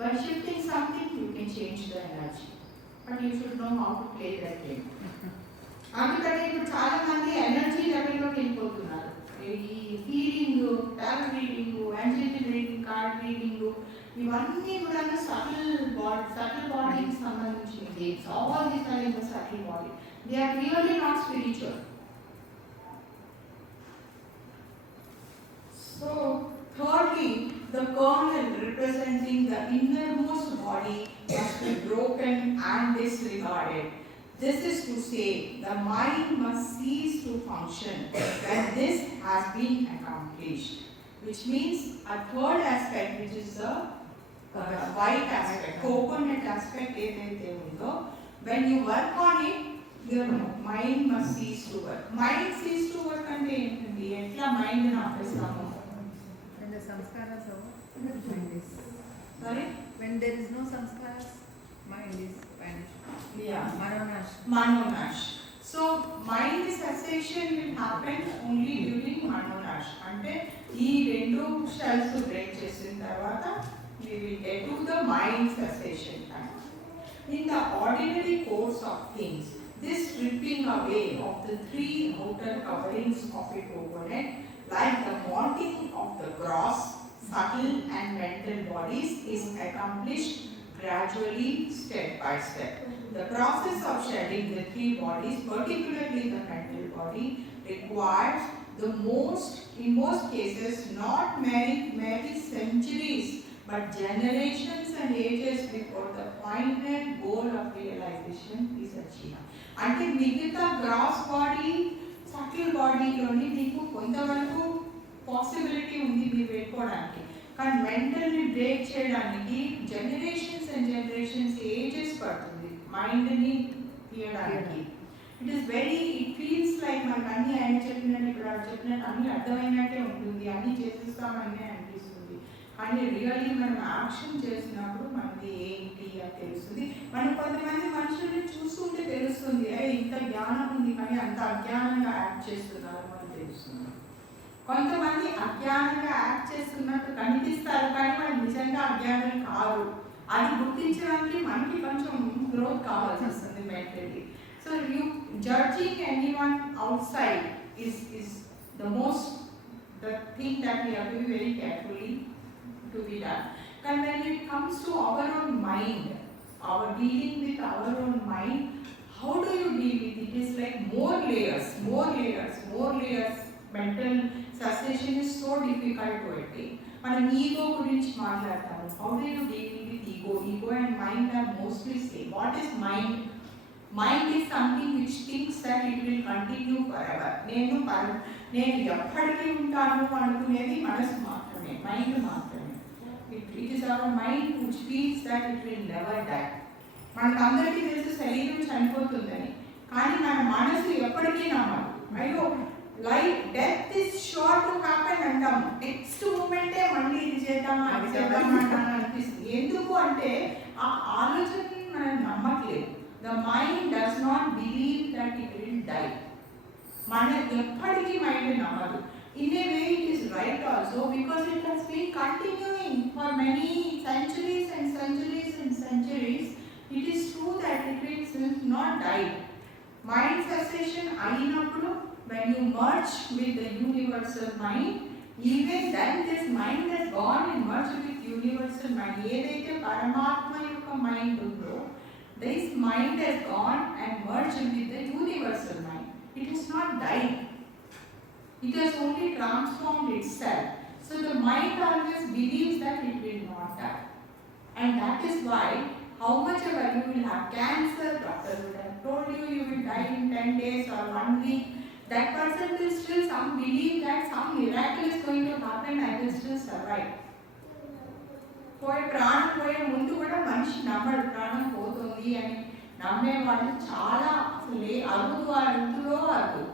by shifting something you can change the energy. But you should know how to play that game. అందుకని ఇప్పుడు చాలా మంది ఎనర్జీ లెవెల్లోకి వెళ్ళిపోతున్నారు. ఈ healing, tarot reading, angelic reading, card reading, ఇవన్నీ కూడా subtle బాడీకి సంబంధించిన games. All these are in the subtle body. They are really not spiritual. So, thirdly, the kernel representing the innermost body must be broken and disregarded. This is to say, the mind must cease to function when this has been accomplished. Which means a third aspect, which is the white aspect, coconut aspect, when you work on it, your mind must cease to work. Mind cease to work అంటే ఏంటండి? ఎట్లా మైండ్ ఆపేస్తాము? When the samskaras are over, mind is. Sorry? When there is no samskaras, mind is vanished. Yeah. Manonash. Manonash. So mind cessation will happen only during Manonash. అంటే ఈ రెండు shells break చేసిన తర్వాత we will get to the mind cessation time. In the ordinary course of things, this stripping away of the three outer coverings of a coconut, like the molding of the gross, subtle and mental bodies, is accomplished gradually, step by step. The process of shedding the three bodies, particularly the mental body, requires in most cases not merely centuries but generations and ages before the final goal of realization is achieved. అంటే మిగతా gross body, subtle బాడీలోని మీకు కొంతవరకు పాసిబిలిటీ ఉంది మీరు వెళ్ళిపోవడానికి, కానీ మెంటల్ని బ్రేక్ చేయడానికి జనరేషన్స్ అండ్ జనరేషన్స్ ఏజెస్ పడుతుంది మైండ్ని తీయడానికి. ఇట్ ఫీల్స్ లైక్ మనకు అన్ని ఆయన చెప్పినట్టు ఇప్పుడు ఆయన చెప్పినట్టు అన్ని అర్థమైనట్టే ఉంటుంది, అన్ని చేసేస్తామని అనిపిస్తుంది. కానీ రియల్లీ మనం యాక్షన్ చేసినప్పుడు మనకి ఏంటి అని తెలుస్తుంది. మనం కొంతమంది మనుషుల్ని చూస్తుంటే తెలుస్తుంది, ఇంత జ్ఞానం ఉంది కానీ అంత అజ్ఞానంగా యాక్ట్ చేస్తున్నారు అని తెలుస్తుంది. కొంతమంది అజ్ఞానంగా యాక్ట్ చేస్తున్నట్టు కనిపిస్తారు కానీ వాళ్ళు నిజంగా అజ్ఞానం కాదు. అది గుర్తించడానికి మనకి కొంచెం గ్రోత్ కావాల్సి వస్తుంది mentally. So you judging anyone outside is the thing that we have to be very carefully to be done. And when it comes to our own mind, our dealing with our own mind, how do you deal with it? It is like more layers. Mental cessation is so difficult to attain. మనం ఈగో గురించి మాట్లాడతాము. How do you deal with ego? Ego and mind are mostly same. What is mind? Mind is something which thinks that it will continue forever. నేను ఎప్పటికీ ఉంటాను అనుకునేది మనసు మాత్రమే, మైండ్ మాత్రమే. It is our mind which feels that it will never die. మనకందరికీ తెలుసు శరీరం చనిపోతుందని, కానీ మన మనసు ఎప్పటికీ నమ్మదు. అయ్యో life death is sure to happen అంటాము, నెక్స్ట్ మూమెంటే మళ్ళీ ఇది చేద్దామా అది చేద్దామా అనిపిస్తుంది. ఎందుకు అంటే ఆ ఆలోచనని మనం నమ్మట్లేదు. The mind does not believe that it will die. మన ఎప్పటికీ మైండ్ నమ్మదు. In a way it is right also, because it has been continuing for many centuries and centuries and centuries. It is true that it will not die. Mind cessation ayinappudu, when you merge with the universal mind, even then this mind has gone and merged with universal mind. Edaithe paramatma yokka mind undo, this mind has gone and merged with the universal mind. It has not died. It has only transformed itself. So the mind always believes that it will not die. And that is why, how much ever you will have cancer, doctor would have told you will die in 10 days or 1 week, that person will still believe that some miracle is going to happen, I will still survive. ప్రాణం పోయే ముందు కూడా మనిషి నమ్మడు ప్రాణం పోతుంది అని. నమ్మేవాళ్ళు చాలా అరుదులో అరుదు.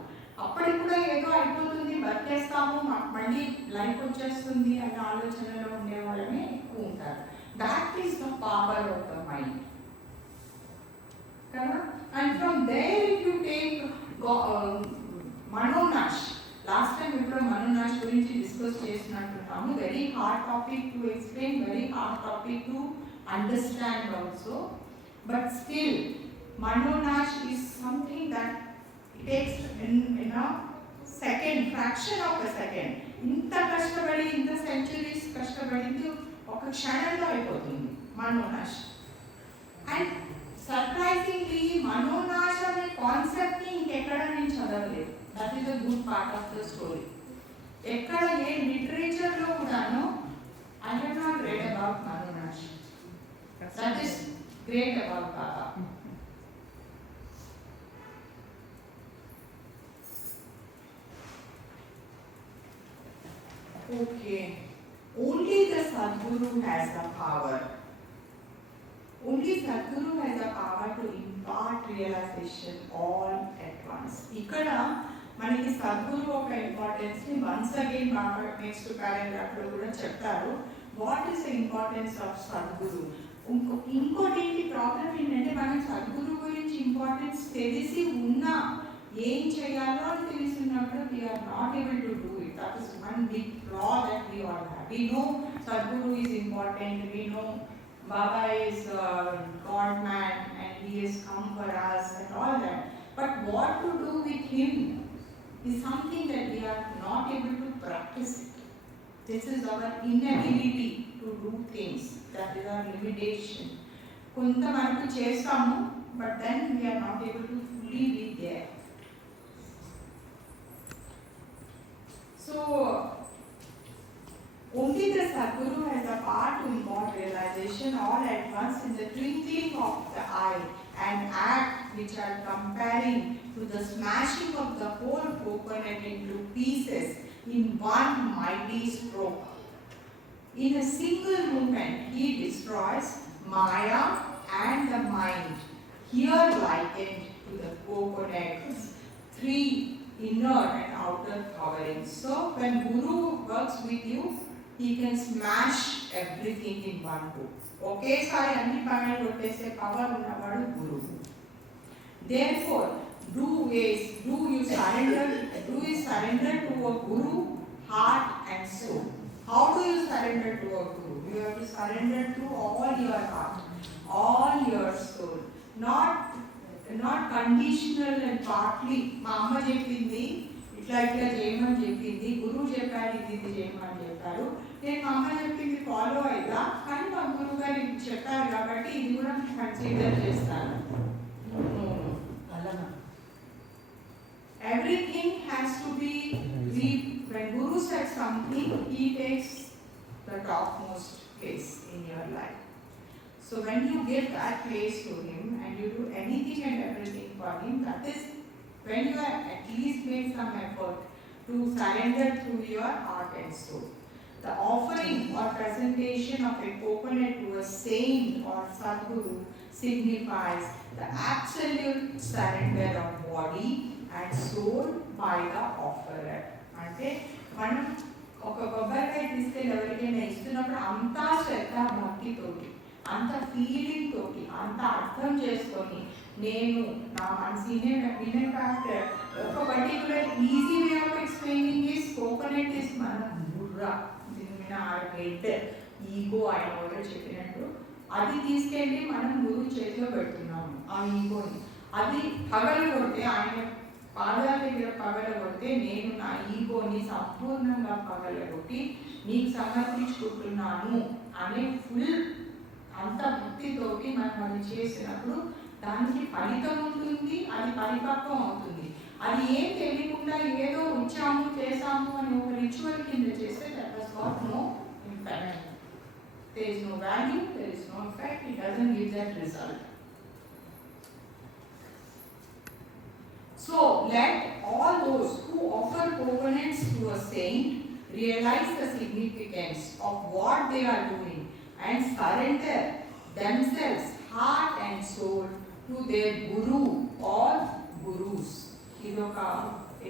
అప్పటికి కూడా ఏదో అయిపోతుంది, బతికేస్తాము, మళ్ళీ లైఫ్ వచ్చేస్తుంది అనే ఆలోచనలో ఉండే వాళ్ళనే ఎక్కువ ఉంటారు. That is the power of the mind కదా. And from there if you take manonash, last time ఇప్పుడు మనోనాష్ గురించి డిస్కస్ చేసినట్టున్నాము. Very hard topic to explain, very hard topic to understand also. But still manonash is something that takes in a second, fraction of a second. ఇంత కష్టపడి ఇంత సెంచురీస్ కష్టపడింది ఒక క్షణంలో అయిపోతుంది మనోనాశ. అండ్ సర్ప్రైజింగ్లీ మనోనాశ అనే కాన్సెప్ట్ని ఇంకెక్కడ నేను చదవలేదు. That is the good part of the story. ఎక్కడ ఏ లిటరేచర్లో కూడాను I have not read about manonasha. That is great about Baba. Okay, only the Sadguru has the power. Only Sadguru has the power to impart realization all at once. ఇక్కడ మనకి సద్గురు ఒక importance ని once again Baba next paragraph లో కూడా చెప్తారు. What is the importance of Sadguru? ఇంకోటి ఏంటి ప్రాబ్లం ఏంటంటే మనం సద్గురు గురించి ఇంపార్టెన్స్ తెలిసి ఉన్నా ఏం చేయాలో అని తెలిసినప్పుడు we're not able to do it. That is one big flaw that we all have. We know Sadguru is important, we know Baba is God man and he has come for us and all that. But what to do with him is something that we are not able to practice it. This is our inability to do things. That is our limitation. కొంత మనకు చేస్తాము, but then we are not able to fully be there. So only the Sadguru has the power to impart realization all at once in the twinkling of the eye, an act which are comparing to the smashing of the whole coconut into pieces in one mighty stroke. In a single movement, he destroys Maya and the mind, here likened to the coconut's three inner and outer coverings. So when Guru works with you, he can smash everything in one go. ఒకేసారి అన్ని పనులు కొట్టేసే పవర్ ఉన్నవాడు గురువు. Therefore, do you surrender to a guru, heart and soul. How do you surrender to a guru? You have to surrender to all your heart, all your soul. Not conditional and partly. మా అమ్మ చెప్పింది ఇట్లా చేయమని చెప్పింది, గురువు చెప్పారు ఇది చేయమని చెప్పారు, నేను మా అమ్మ చెప్పింది ఫాలో అయ్యా, కానీ మా గురువు గారు ఇది చెప్పారు కాబట్టి ఇది కూడా కన్సిడర్ చేస్తాను. Everything has to be, when Guru says something, he takes the topmost place in your life. So when you give that place to him and you do anything and everything for him, that is when you have at least made some effort to surrender through your heart and soul. The offering or presentation of a coconut to a saint or Sadguru signifies the absolute surrender of body and soul by the offerer. అంటే మనం ఒక కొబ్బరికాయ తీసుకెళ్ళి ఎవరికైనా ఇస్తున్నప్పుడు అంతా శ్రద్ధ భక్తితోటి, అంత ఫీలింగ్ తోటి, అంత అర్థం చేసుకొని నేను నా మనసు ఇన్ ఫ్యాక్ట్ ఒక particular easy way of explaining is coconut is మన బుర్ర, దీని మీద హెడ్ ఈగో ఆయన ఆల్రెడీ చెప్పినట్టు అది తీసుకెళ్ళి మనం గురువు చేతిలో పెడుతున్నాము. ఆ ఈగోని అది పగలగొడితే, ఆయన పాదాల దగ్గర పగలగొడితే నేను నా ఈగోని సంపూర్ణంగా పగలగొట్టి నీకు సమర్పించుకుంటున్నాను అనే ఫుల్ అంత భక్తితోటి మనం అది చేసినప్పుడు దానికి ఫలితం ఉంటుంది, అది పరిపక్వం అవుతుంది. అది ఏం తెలియకుండా ఏదో వచ్చాము చేసాము అని ఒక రిచువల్ కింద చేస్తే that was got no impact. There is no value, there is no effect, it doesn't give that result. So let all those who offer coconuts to a saint realize the significance of what they are doing and surrender themselves, heart and soul, to their guru or gurus. Idoka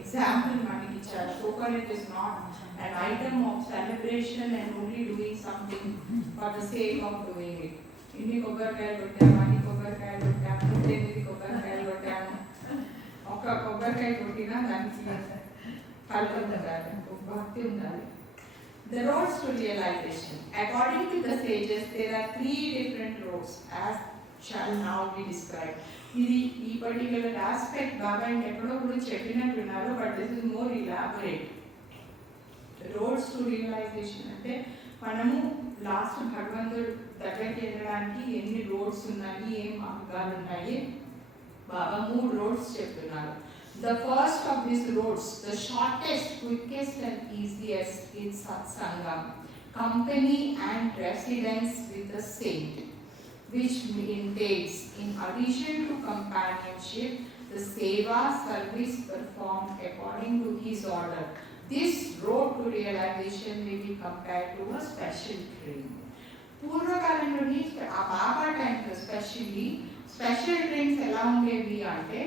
example maniki icharu. Coconut is not an item of celebration and only doing something for the sake of doing it. Inni కొబ్బరికాయలు కొట్టాము, అన్ని కొబ్బరికాయలు కొట్టాము, 8 కొబ్బరికాయలు కొట్టాము, ఒక కొబ్బరికాయ కొట్టినా దానికి ఫలితం ఉండాలి, భక్తి ఉండాలి. The roads to realization. According to the sages, there are 3 different roads, as shall now be described. ఇది ఈ పర్టికులర్ ఆస్పెక్ట్ బాబా ఎక్కడో కూడా చెప్పినట్టున్నారు, but this is more elaborate. Roads to realisation అంటే మనము లాస్ట్ భగవంతుడు దగ్గరికి వెళ్ళడానికి ఎన్ని రోడ్స్ ఉన్నాయి, ఏం మార్గాలు ఉన్నాయి, బాబా 3 రోడ్స్ చెప్తున్నారు. The first of these roads, the shortest, quickest and easiest is satsangam, company and residence with the saint, which entails, in addition to companionship, the seva service performed according to his order. This road to realization may be compared to a special train. పూర్వకాలంలోని ఆ బాబా టైంలో special trains ఎలా ఉండేవి అంటే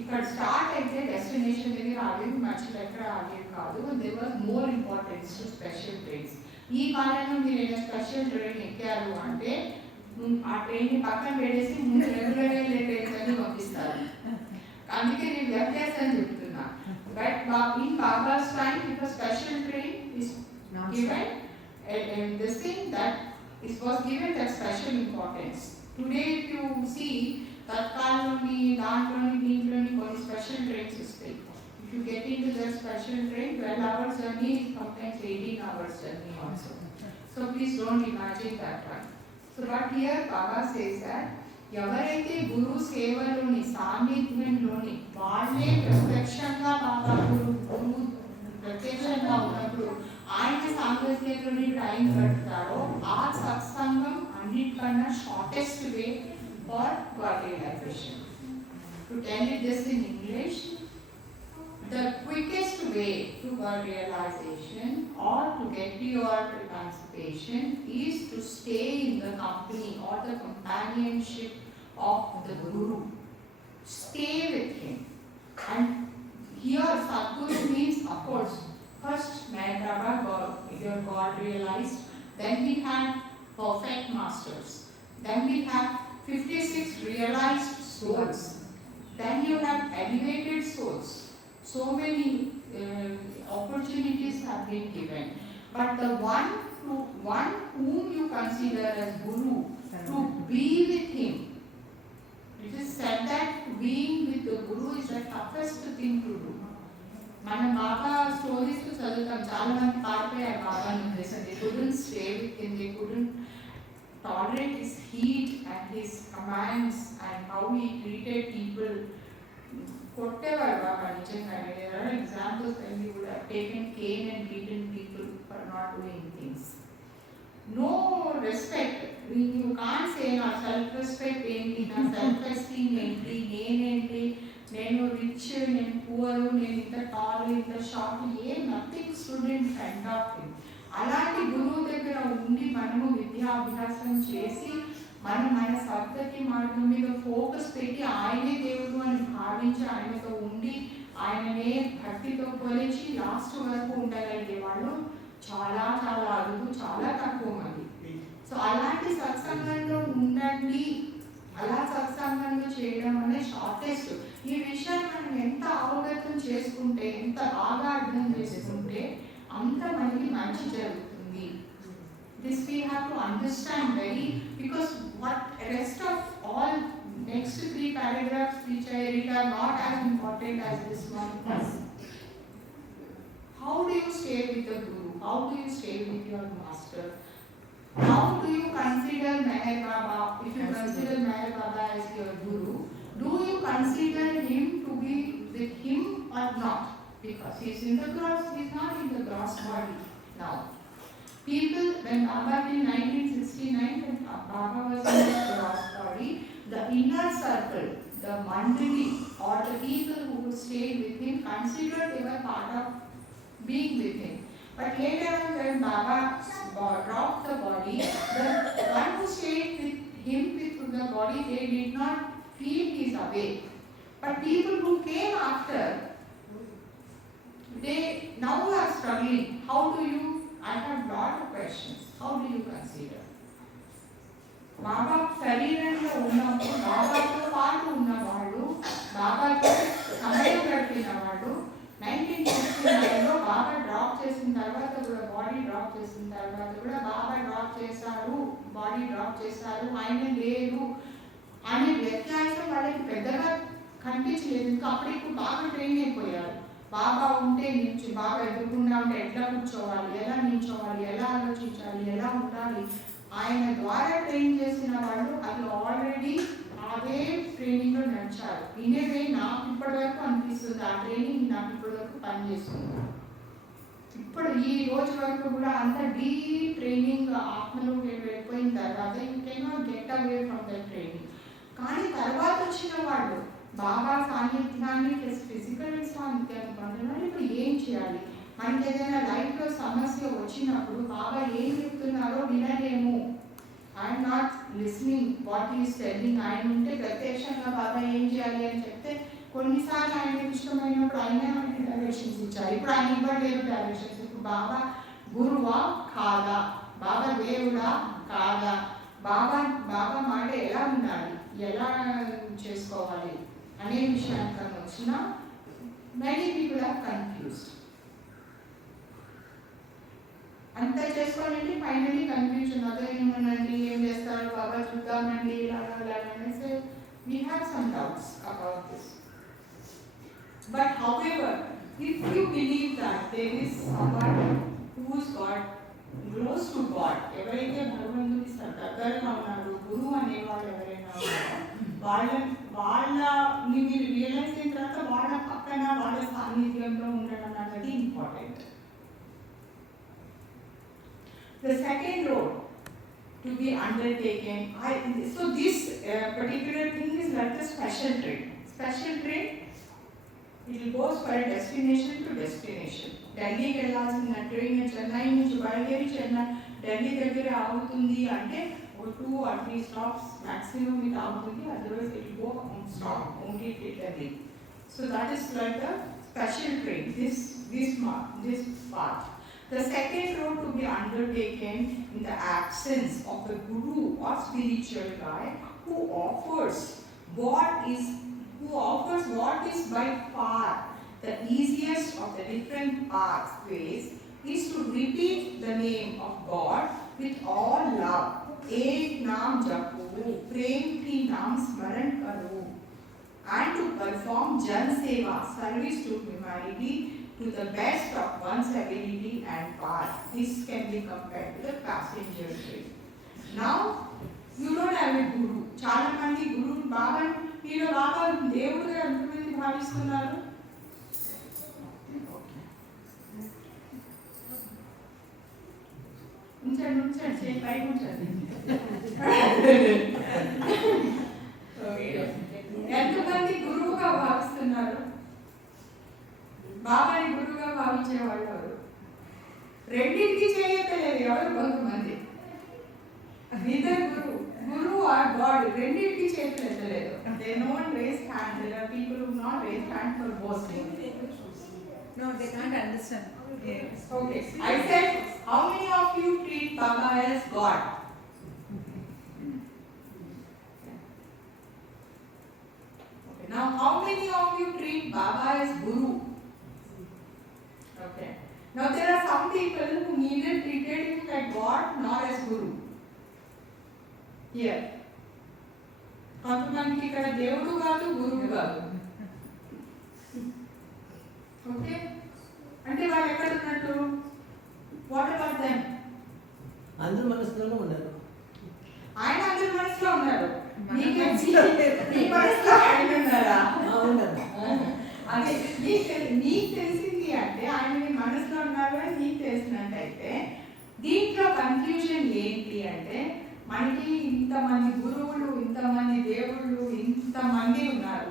ఇక్కడ స్టార్ట్ అయితే డెస్టినేషన్ దగ్గర ఆగేది, మధ్యలో ఎక్కడ ఆగేది కాదు. They was more importance to special trains. ఈ కాలంలో మీరు ఏదైనా స్పెషల్ ట్రైన్ ఎక్కారు అంటే ఆ ట్రైన్ పక్కన పెట్టేసి ముందు రెగ్యులర్ వెళ్ళే ట్రైన్స్ అని పంపిస్తారు. అందుకే నేను వ్యత్యాసం అని చెప్తున్నా. But in babas time if a special train is given and this thing that it was given that special importance. Today if you see తత్కాలంలోని దాంట్లోని దీంట్లోని కొన్ని స్పెషల్ ట్రైన్స్ వస్తాయి. If you get into that special train, 12 hours journey is sometimes 18 hours journey also. So please don't imagine that one. So but here Baba says that ఎవరైతే గురు సేవలోని సాన్నిధ్యంలోని వాళ్ళే ప్రత్యక్షంగా బాబా గురువు ప్రత్యక్షంగా ఉన్నప్పుడు ఆయన సాంగత్యంలోని టైం గడుపుతారో ఆ సత్సంగం అన్నిటికన్నా shortest way for God realization. To tell it this in English, the quickest way to God realization or to get your emancipation is to stay in the company or the companionship of the Guru. Stay with him. And here Sadguru means, of course, first Mahara your God realized, then we had perfect masters, then we have 56 realized souls, then you have elevated souls. So many opportunities have been given, but the one whom you consider as Guru, to be with him, it is said that being with the Guru is the toughest thing to do. మనం బాబా స్టోరీస్ చదువుతాం, చాలా మంది పారిపోయారు బాబాను ఉద్దేశం. They couldn't stay with him, they couldn't tolerate his heat and his commands and how he treated people. కొట్టేవాడు బాబా నిజంగానే. There are examples when he would have taken cane and beaten people for not doing things. No respect. You can't say నా self respect ఏంటి, నా self esteem ఏంటి, నేనేంటి, నేను రిచ్, నేను పూర్, నేను ఇంత టాల్, ఇంత short, nothing student front of him. అలాంటి గురువు దగ్గర ఉండి మనము విద్యాభ్యాసం చేసి మన సబ్జెక్ట్ మార్గం మీద ఫోకస్ పెట్టి ఆయనే దేవుడు అని భావించి ఆయనతో ఉండి ఆయననే భక్తితో కొలిచి లాస్ట్ వరకు ఉండగలిగే వాళ్ళు చాలా చాలా అరుదు, చాలా తక్కువ మంది. సో అలాంటి సత్సంగంలో ఉండండి, అలా సత్సంగంలో చేయడం అనే షార్టెస్ట్. ఈ విషయాన్ని మనం ఎంత అవగతం చేసుకుంటే, ఎంత బాగా అర్థం చేసుకుంటే అంత మనకి మంచి జరుగుతుంది. This we have to understand very, because what rest of all next 3 paragraphs which I read are not as important as this one is. How do you stay with the Guru? How do you stay with your master? How do you consider Meher Baba? If you consider Meher Baba as your Guru, do you consider him to be with him or not? Because he is in the gross, he is not in the gross body now. People, when Baba in 1969, when Baba was in the gross body, the inner circle, the mandali or the people who stayed with him considered they were part of being with him. But later on when Baba dropped the body, the one who stayed with him with the body, they did not feel he is away. But people who came after, they now are struggling. How do you? I have lot of questions. How do you consider? బాబా శరీరంలో ఉన్నప్పుడు బాబాతో పాటు ఉన్నవాడు, బాబాతో సమయం గడిపిన వాడు 1969లో బాబా డ్రాప్ చేసిన తర్వాత కూడా, బాడీ డ్రాప్ చేసిన తర్వాత కూడా బాబా డ్రాప్ చేశారు, బాడీ డ్రాప్ చేశారు, ఆయన లేరు అనే వ్యత్యాసం వాళ్ళకి పెద్దగా కనిపించలేదు. ఇంకా అప్పటికి బాగా ట్రైన్ అయిపోయారు. బాగా ఉంటే నిల్చు, బాగా ఎదుర్కొన్నా ఉంటే ఎట్లా కూర్చోవాలి, ఎలా నిల్చోవాలి, ఎలా ఆలోచించాలి, ఎలా ఉండాలి, ఆయన ద్వారా ట్రైన్ చేసిన వాళ్ళు అది ఆల్రెడీ అదే ట్రైనింగ్లో నడిచారు. ఇనేవే నాకు ఇప్పటి వరకు అనిపిస్తుంది ఆ ట్రైనింగ్ నాకు ఇప్పటి వరకు పనిచేస్తుంది. ఇప్పుడు ఈ రోజు వరకు కూడా అంత డీప్ ట్రైనింగ్ ఆత్మలో వెళ్ళిపోయిన తర్వాత you cannot get away from the training. కానీ తర్వాత వచ్చిన వాళ్ళు బాబా సాన్నిధ్యాన్ని ప్లస్ ఫిజికల్ సాన్నిధ్యాన్ని పొందడం ఇప్పుడు ఏం చేయాలి, మనకి ఏదైనా లైఫ్లో సమస్య వచ్చినప్పుడు బాబా ఏం చెప్తున్నారో వినలేము. I'm not listening what is telling. ఆయన ఉంటే ప్రత్యక్షంగా బాబా ఏం చేయాలి అని చెప్తే కొన్నిసార్లు ఆయన ఇష్టమైనప్పుడు ఆయన మనకి డైరెక్షన్స్ ఇచ్చారు. ఇప్పుడు ఆయన ఇవ్వలేదు డైరెక్షన్స్. ఇప్పుడు బాబా గురువా కాదా, బాబా దేవుడా కాదా, బాబా బాబా మాట ఎలా ఉండాలి, ఎలా చేసుకోవాలి అనే విషయానికి వచ్చిన మెనీ పీపుల్ ఆర్ కన్ఫ్యూజ్డ్. అంతా చేసుకోవాలంటే ఫైనలీ కన్ఫ్యూజన్. అదేమోనండి ఏం చేస్తారు బాబా చూద్దామండి ఇలాగా అనేసి we have some doubts about this. But however, if you believe that there is someone who is God, close to God, ఎవరైతే భగవంతుడి దగ్గరగా ఉన్నారు, గురువు అనేవాళ్ళు ఎవరైనా ఉన్నారు, వాళ్ళని మీరు రియలైజ్ అయిన తర్వాత వాళ్ళ పక్కన వాళ్ళ సాన్నిధ్యంలో ఉండడం అనేది important. The second road to be undertaken, so this particular thing is like a special train. Special train, it goes for a destination to destination. ఢిల్లీకి వెళ్ళాల్సిన ట్రైన్ చెన్నై నుంచి బయలుదేరి ఢిల్లీ దగ్గర ఆగుతుంది అంటే ఒక 2 or 3 స్టాప్స్ మ్యాక్సిమం ఇది ఆగుతుంది. Otherwise it go stop only Delhi. So that is like a special train, this part. The second road to be undertaken in the absence of the guru or spiritual guide who offers what is by far the easiest of the different pathways is to repeat the name of God with all love. Ek naam japo, prem ki naam smaran karo, and to perform jan seva, service to humanity, to the best of one's ability and power. This can be compared to the passenger train. Now, you don't have a guru. చాలా మంది గురువు బాబా వీళ్ళు బాబా దేవుడుగా ఎంతమంది భావిస్తున్నారు? ఉంచండి పైకి ఉంచండి. ఎంతమంది గురువుగా భావిస్తున్నారు? బాబాని గురువుగా భావించేవాళ్ళు ఎవరు? రెండింటికి చేయలేదు ఎవరు? కొంతమంది. ఇద్దరు గురువు ఆర్ గాడ్ రెండింటికి చేయలేదు. They no one raised hand. There are people who not raised hand for both. No, they can't understand. Yes. Okay. I said, how many of you treat Baba as God? Okay. Now, how many of you treat Baba as Guru? Okay. Now, there are some people who neither treated him like God nor as Guru. Here. కొంతమందికి ఇక్కడ దేవుడు కాదు, గురువు కాదు. ఓకే, అంటే వాళ్ళు ఎక్కడ ఉన్నట్టు? What about them? అందరూ మనసులోనే ఉన్నారు. ఆయన అందరి మనసులో ఉన్నారు. నీ మనసులో ఆయన ఉన్నారా? అదే నీకు తెలిసింది అంటే ఆయన నీ మనసులో ఉన్నారు అని నీకు తెలిసినట్టయితే దీంట్లో కన్ఫ్యూజన్ ఏంటి అంటే మనకి ఇంతమంది గురువులు, ఇంతమంది దేవుళ్ళు, ఇంతమంది ఉన్నారు.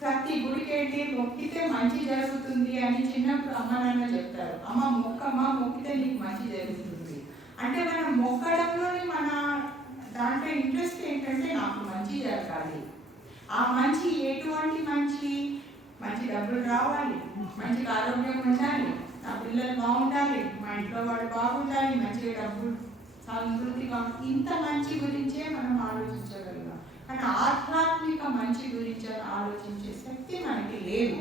ప్రతి గుడికి వెళ్ళి మొక్కితే మంచి జరుగుతుంది అని చిన్నప్పుడు అమ్మ నాన్న చెప్తారు. అమ్మ మొక్కమ్మా, మొక్కితే నీకు మంచి జరుగుతుంది అంటే మనం మొక్కడంలోని మన దాంట్లో ఇంట్రెస్ట్ ఏంటంటే నాకు మంచి జరగాలి. ఆ మంచి ఎటువంటి మంచి డబ్బులు రావాలి, మంచి ఆరోగ్యం ఉండాలి, నా పిల్లలు బాగుండాలి, మా ఇంట్లో వాళ్ళు బాగుండాలి, మంచిగా డబ్బులు సమృద్ధిగా, ఇంత మంచి గురించే మనం ఆలోచించగలిగాం. కానీ ఆధ్యాత్మిక మంచి గురించి ఆలోచించే శక్తి మనకి లేదు.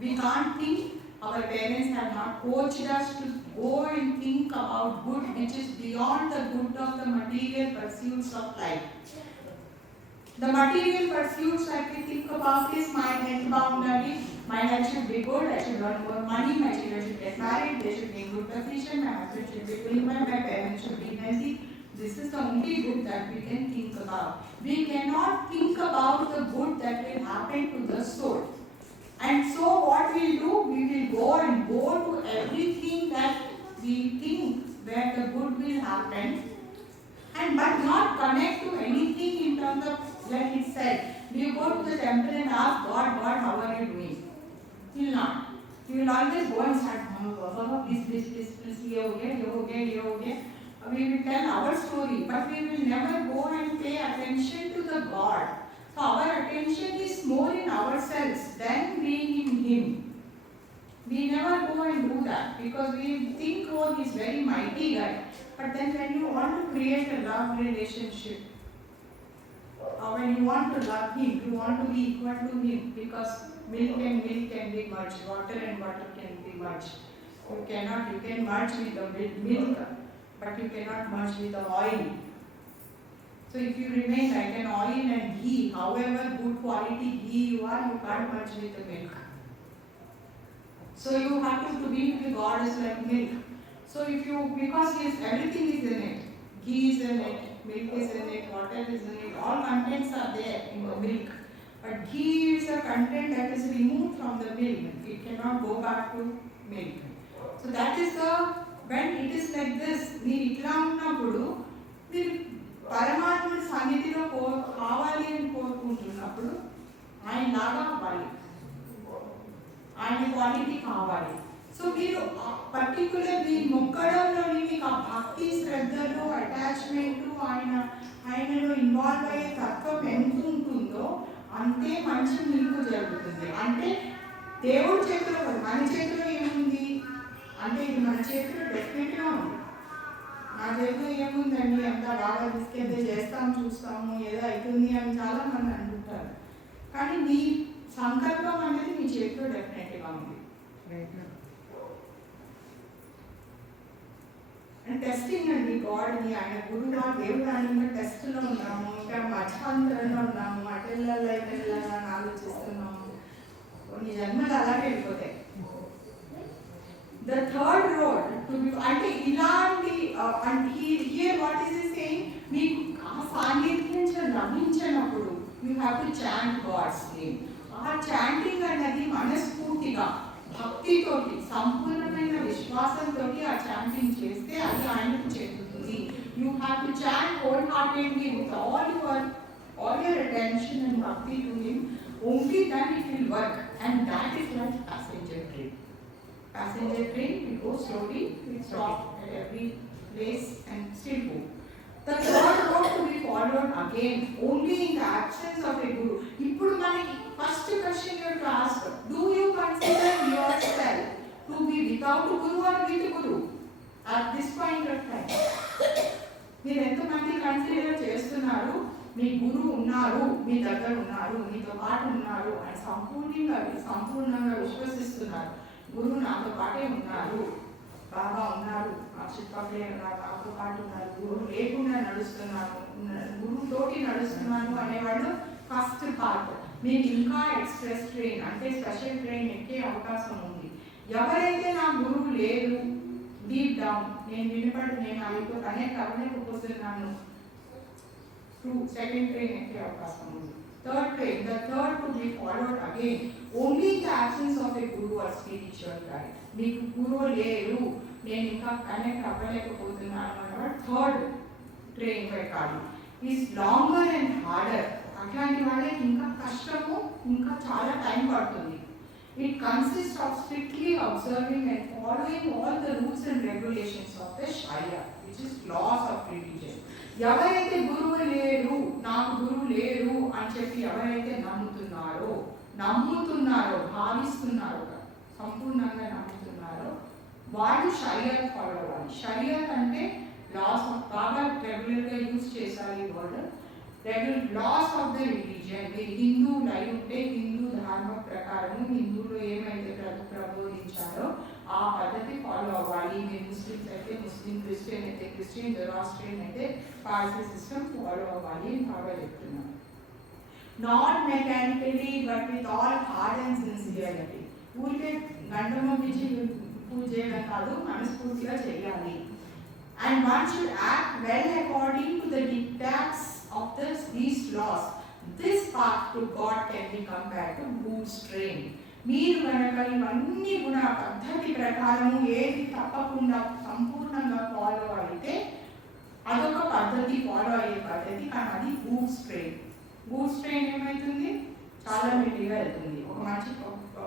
We can't think. Our parents have not coached us to go and think about good which is beyond the good of the material pursuits of life. The material pursuits that we think about is my health boundary, my health should be good, I should earn more money, my children should get married, they should be in good position, my husband should be doing well, my parents should be healthy. This is the only good that we can think about. We cannot think about the good that will happen to the soul. And so what we'll do, we will go to everything that we think where the good will happen, and but not connect to anything in terms of, like it said, we go to the temple and ask God, how are you doing? He will not. He will always go and start, please, ye ho gaya. We will tell our story, but we will never go and pay attention to the God. So our attention is more in ourselves than being in Him. We never go and do that because we think, oh, He's very mighty guy. But then when you want to create a love relationship, or when you want to love Him, you want to be equal to Him, because milk and milk can be merged, water and water can be merged. You can merge with the milk, but you cannot merge with the oil. So if you remain like an oil and ghee, however good quality ghee you are, you can't merge with the milk. So you have to be with God is like milk. So if you, because everything is in it, ghee is in it, milk is in it, water is in it, all contents are there in the milk. But ghee is a content that is removed from the milk. It cannot go back to milk. So that is when it is like this, మీరు ఇట్లా ఉన్నప్పుడు మీరు పరమాత్ముడి సన్నిధిలో కావాలి అని కోరుకుంటున్నప్పుడు ఆయన లాగా అవ్వాలి, ఆయన క్వాలిటీ కావాలి. సో మీరు పర్టికులర్ మీ మొక్కడంలోని మీకు ఆ భక్తి, శ్రద్ధలు, అటాచ్మెంట్, ఆయనలో ఇన్వాల్వ్ అయ్యే తత్వం ఎంత ఉంటుందో అంతే మంచి మీకు జరుగుతుంది. అంటే దేవుడి చేతిలో, మన చేతిలో ఏముంది అంటే ఇది మన చేతిలో డెఫినెట్గా ఉంది. నా చేతిలో ఏముందండి, అంతా బాగా తీసుకెళ్తే చేస్తాము, చూస్తాము, ఏదో అవుతుంది అని చాలా మంది అంటుంటారు. కానీ మీ సంకల్పం అనేది మీ చేతిలో డెఫినెట్గా ఉంది. అండ్ టెస్టింగ్ అండి, గాడ్ని, ఆయన గురువు, దేవుడు ఆయన టెస్ట్లో ఉన్నాము, ఇంకా మధ్యాంతరంలో ఉన్నాము, అటెళ్ళాలి అని ఆలోచిస్తున్నాము, కొన్ని జన్మలు అలాగే వెళ్ళిపోతాయి. The third road to be, అంటే ఇలాంటి and here what is he saying, మీకు ఆ సాన్నిధ్యం లభించినప్పుడు you have to chant God's name. ఆ చాంటింగ్ అనేది మనస్ఫూర్తిగా, భక్తితోటి, సంపూర్ణమైన విశ్వాసంతో ఆ చాంటింగ్ చేస్తే అది ఆయనకు చెందుతుంది. You have to chant wholeheartedly with all your attention and bhakti to Him. Only then it will work, and that is like passenger train. Passenger train, we go slowly, we stop at every place and still go. The third road to be followed again only in the absence of a guru. Ippudu manaki first question you have to ask, do you consider yourself to be without a guru or with a guru at this point of time? మీరు ఎంతమంది కన్సిడర్ చేస్తున్నారు మీ గురువు ఉన్నారు, మీ దగ్గర ఉన్నారు, మీతో పాటు ఉన్నారు అని సంపూర్ణంగా విశ్వసిస్తున్నారు? గురువు నాతో పాటే ఉన్నారు, బాగా ఉన్నారు, నా చుట్టుపక్కలే ఉన్నారు, నాతో పాటు ఉన్నారు, గురువు లేకుండా నడుస్తున్నాను, గురువుతోటి నడుస్తున్నాను అనేవాళ్ళు ఫస్ట్ పార్ట్. మీకు ఇంకా ఎక్స్ప్రెస్ ట్రైన్ అంటే స్పెషల్ ట్రైన్ ఎక్కే అవకాశం ఉంది. ఎవరైతే నా గురువు లేరు, డీప్ డౌన్ నేను ఆయనతో కనెక్ట్ అవ్వలేకపోతున్నాను, సెకండ్ ట్రైన్ ఎక్కే అవకాశం ఉంది. Third train, the third to be followed again only in the absence of a guru or spiritual guide. మీకు గురువు లేరు, నేను ఇంకా కనెక్ట్ అవ్వలేకపోతున్నాను అన్నవాడు థర్డ్ ట్రైన్ పెట్టాలి. Is longer and harder. అట్లాంటి వాళ్ళకి ఇంకా కష్టము, ఇంకా చాలా టైం పడుతుంది. It consists of strictly observing and following all the rules and regulations of the Sharia, which is laws of religion. ఎవరైతే గురువు లేరు, నాకు గురువు లేరు అని చెప్పి ఎవరైతే నమ్ముతున్నారో భావిస్తున్నారో, సంపూర్ణంగా నమ్ముతున్నారో వాళ్ళు షరియత్ ఫాలో అవ్వాలి. షరియత్ అంటే లాస్ ఆఫ్, బాగా రెగ్యులర్గా యూజ్ చేశారు ఈ word, loss of the religion. Hindu life ఉంటే హిందూ ధర్మ ప్రకారం హిందువులు ఏమైతే ప్రబోధించారో ఆ పద్ధతి ఫాలో అవ్వాలి. మీరు ముస్లిమ్స్ అయితే ముస్లిం, క్రిస్టియన్ అయితే క్రిస్టియన్, జొరాస్ట్రియన్ అయితే పార్సీ సిస్టమ్ ఫాలో అవ్వాలి అని బాగా చెప్తున్నాను. not mechanically but with all heart and sincerity. ఊరికే గంటలో పిలిచి పూజ చేయడం కాదు, మనస్ఫూర్తిగా చేయాలి. And one should act well according to the dictats of these laws. This path to God can be compared to goods train. మీరు కనుక ఇవన్నీ కూడా పద్ధతి ప్రకారము ఏది తప్పకుండా సంపూర్ణంగా ఫాలో అయితే అదొక పద్ధతి, ఫాలో అయ్యే పద్ధతి. కానీ అది గూడ్స్ ట్రైన్. గూడ్స్ ట్రైన్ ఏమవుతుంది, చాలా మెల్లిగా వెళ్తుంది. ఒక మంచి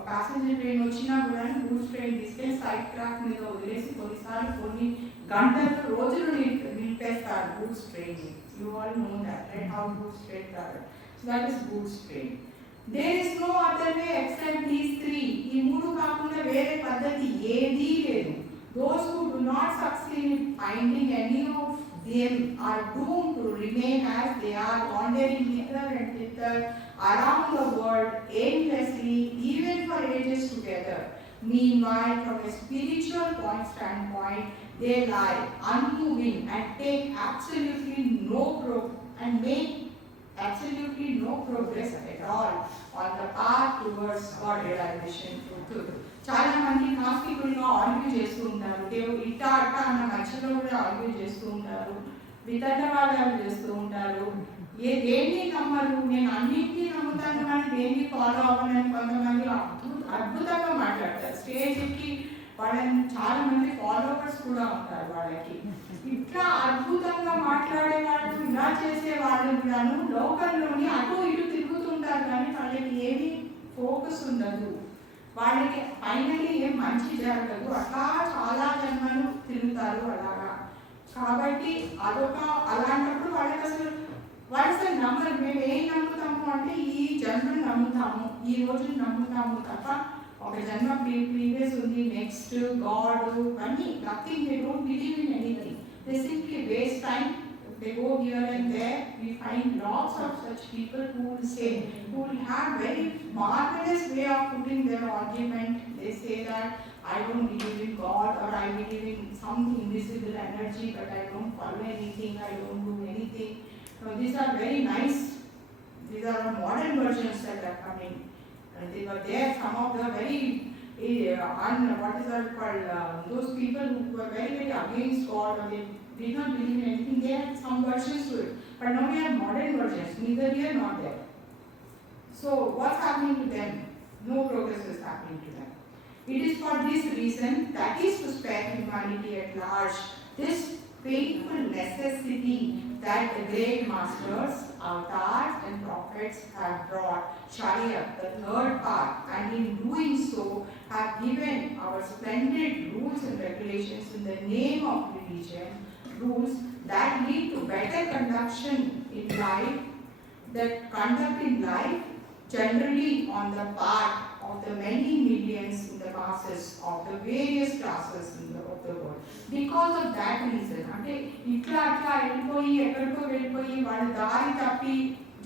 ప్యాసింజర్ ట్రైన్ వచ్చినా కూడా గూడ్స్ ట్రైన్ తీసుకెళ్ళి సైడ్ ట్రాక్ మీద వదిలేసి కొన్నిసార్లు కొన్ని గంటలు రోజులు నిలిపేస్తారు goods train. You all know that, right? How goods train travel. So that is goods train. There is no other way except these three. ఈ మూడు కాకుండా వేరే పద్ధతి ఏదీ లేదు. Those who do not succeed in finding any of them are doomed to remain as they are, wandering hither and thither around the world aimlessly, even for ages together. Meanwhile, from a spiritual standpoint, they lie unmoving and take absolutely make absolutely no progress at all on the path towards God realization through truth. చాలా మంది నాస్తికులుగా ఆర్గ్యూ చేస్తూ ఉంటారు. దేవుడు ఇట్టా అట్టా అన్న మధ్యలో కూడా ఆర్గ్యూ చేస్తూ ఉంటారు, వితండవాదాలు చేస్తూ ఉంటారు. దేన్ని నమ్మరు, నేను అన్నింటినీ నమ్ముతాను కానీ దేన్ని ఫాలో అవ్వనని కొంతమంది అద్భుతంగా మాట్లాడతారు. స్టేజ్కి వాళ్ళని చాలా మంది ఫాలోవర్స్ కూడా ఉంటారు వాళ్ళకి. ఇట్లా అద్భుతంగా మాట్లాడే వాళ్ళు, ఇలా చేసే వాళ్ళు కూడాను లోకల్లోని అటు ఇటు తిరుగుతుంటారు కానీ వాళ్ళకి ఏమీ ఫోకస్ ఉండదు. వాళ్ళకి ఫైనలీ ఏం మంచి జరగదు. అట్లా చాలా జన్మలు తిరుగుతారు అలాగా. కాబట్టి అదొక అలాంటప్పుడు వాళ్ళకి అసలు నమ్మరు. మేము ఏం నమ్ముతాము అంటే ఈ జన్మను నమ్ముతాము, ఈ రోజు నమ్ముతాము తప్ప ఒక జన్మ ప్రీవియస్ ఉంది, నెక్స్ట్ గాడ్ అన్నీ nothing. They don't believe in anything. They simply waste time. They go here and there. We find lots of such people who will say, who will have very marvelous way of putting their argument. They say that I don't believe in God, or I believe in some invisible energy, but I don't follow anything, I don't do anything. So these are very nice. These are modern versions that are coming. And they were there. Some of the very what is that called? Those people who were very, very against God, or they did not believe in anything. They had some versions to it. But now we have modern versions, neither here nor there. So what's happening to them? No progress is happening to them. It is for this reason, that is to spare humanity at large, this painful necessity that the great masters, avatars and prophets have brought Sharia, the third path, and in doing so have given our splendid rules and regulations in the name of religion, rules that lead to better conduction in life, that conduct in life generally on the part of the many millions in the masses of the various classes of the world. Because of that reason, అంటే ఇట్లా అట్లా వెళ్ళిపోయి ఎక్కడికో వెళ్ళిపోయి వాళ్ళు దారి తప్పి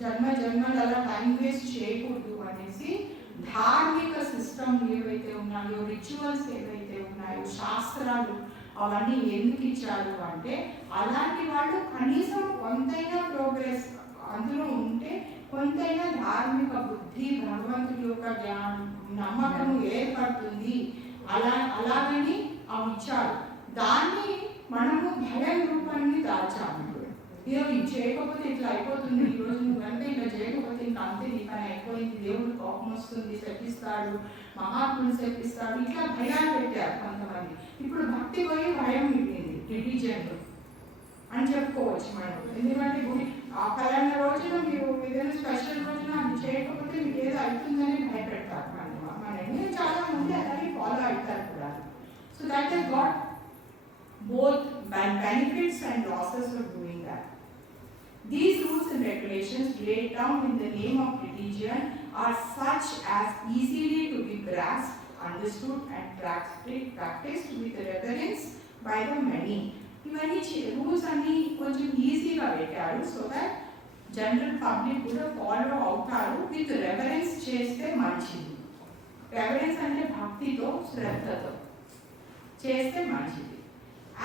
జన్మల టైం వేస్ట్ చేయకూడదు అనేసి ధార్మిక సిస్టమ్ ఏవైతే ఉన్నాయో, రిచువల్స్ ఏవైతే ఉన్నాయో, శాస్త్రాలు అవన్నీ ఎందుకు ఇచ్చారు అంటే అలాంటి వాళ్ళు కనీసం కొంతైనా ప్రోగ్రెస్ అందులో ఉంటే కొంతైనా ధార్మిక బుద్ధి, భగవంతుడి యొక్క నమ్మకం ఏర్పడుతుంది. అలాగని అవి ఇచ్చారు. దాన్ని మనము భయం రూపాన్ని దాచాము. ఇది చేయకపోతే ఇట్లా అయిపోతుంది, ఈరోజు నువ్వు అంటే ఇట్లా చేయకపోతే ఇంకా అంతే, నీ పని అయిపోయింది, దేవుడు కోపం వస్తుంది, శపిస్తాడు, మహాత్ముని శపిస్తాడు, ఇట్లా భయాలు పెట్టారు కొంతమంది. ఇప్పుడు భక్తి పోయి భయం మిగిలింది రిలీజియన్లో అని చెప్పుకోవచ్చు మనం. ఎందుకంటే గుడి ఆ ఫలానా రోజున మీరు ఏదైనా స్పెషల్ రోజున అది చేయకపోతే మీకు ఏదో అవుతుందని భయపెడతారు మనల్ని. చాలా మంది అలాగే ఫాలో అవుతారు కూడా. So that is got both benefits and losses of doing that. These rules and regulations laid down in the name of religion are such as easily to be grasped, understood and practiced with reverence by the many. ఇవన్నీ రూల్స్ అన్ని కొంచెం ఈజీగా పెట్టారు so that general public కూడా ఫాలో అవుతారు. With reverence చేస్తే మంచిది. రెవరెన్స్ అంటే భక్తితో, శ్రద్ధతో చేస్తే మంచిది.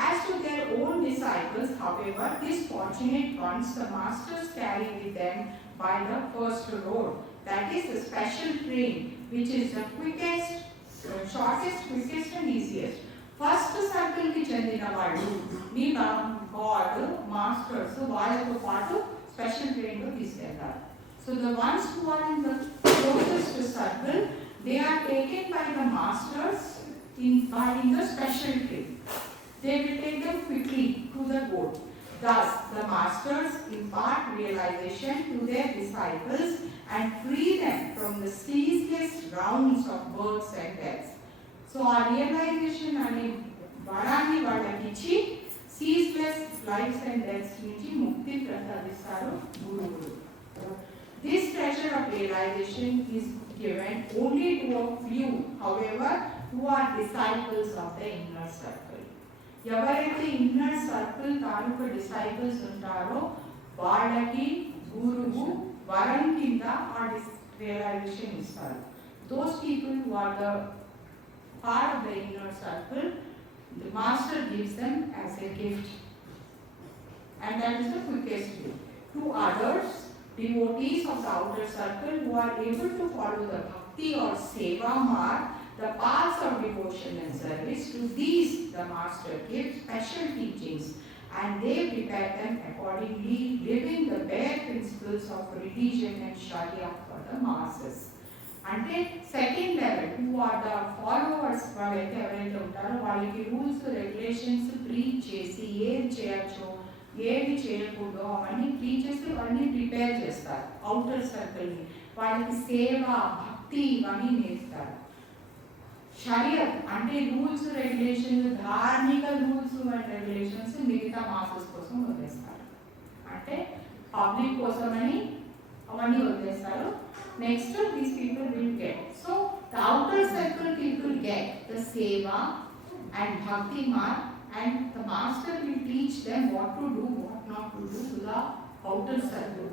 As to their own disciples, however, these fortunate ones, the masters carry with them by the first road. That is the special train, which is the quickest, shortest, quickest and easiest. First సర్కిల్కి చెందిన వాళ్ళు మీ God masters వాళ్ళతో పాటు special ట్రైన్లో తీసుకెళ్తారు. So the ones who are in the closest circle they are taken by the masters in the special train. They will take them quickly to the goal. Thus, the masters impart realization to their disciples and free them from the ceaseless rounds of births and deaths. So, our realization అనే వరాన్ని వాళ్ళకి ఇచ్చి ceaseless lives and deaths నుంచి ముక్తి ప్రసాదిస్తారు గురువులు. This treasure of realization is given only to a few, however, who are disciples of the inner circle. ఎవరైతే inner circle తాలూకు డిసైపుల్స్ ఉంటారో వాళ్ళకి గురువు వరం కింద ఆ రియలైజేషన్ ఇస్తారు. Those people who are the part of the inner circle the master gives them as a gift and that is the quickest way. To others, devotees of the outer circle who are able to follow the bhakti or seva marg, the paths of devotion and service, to these the master gives special teachings and they prepare them accordingly, living the bare principles of religion and sharia for the masses. అంటే second level who are the followers వాళ్ళైతే ఎవరైతే ఉంటారో వాళ్ళకి rules regulations preach చేసి ఏది చేయొచ్చో ఏది చేయకూడదో అవన్నీ ప్రీచ్ చేసి అవన్నీ ప్రిపేర్ చేస్తారు. అవుటర్ సర్కిల్ని వాళ్ళకి సేవ భక్తి ఇవన్నీ నేర్పుతారు. షరియత్ అంటే రూల్స్ రెగ్యులేషన్స్ ధార్మిక రూల్స్ అండ్ రెగ్యులేషన్స్ మిగతా మాసెస్ కోసం వదిలేస్తారు. అంటే పబ్లిక్ కోసమని అవన్నీ వదిలేస్తారు. Next these people will get. So the outer circle people get the సేవ అండ్ భక్తి Marg and the master will teach them what to do, what not to do to the outer circle.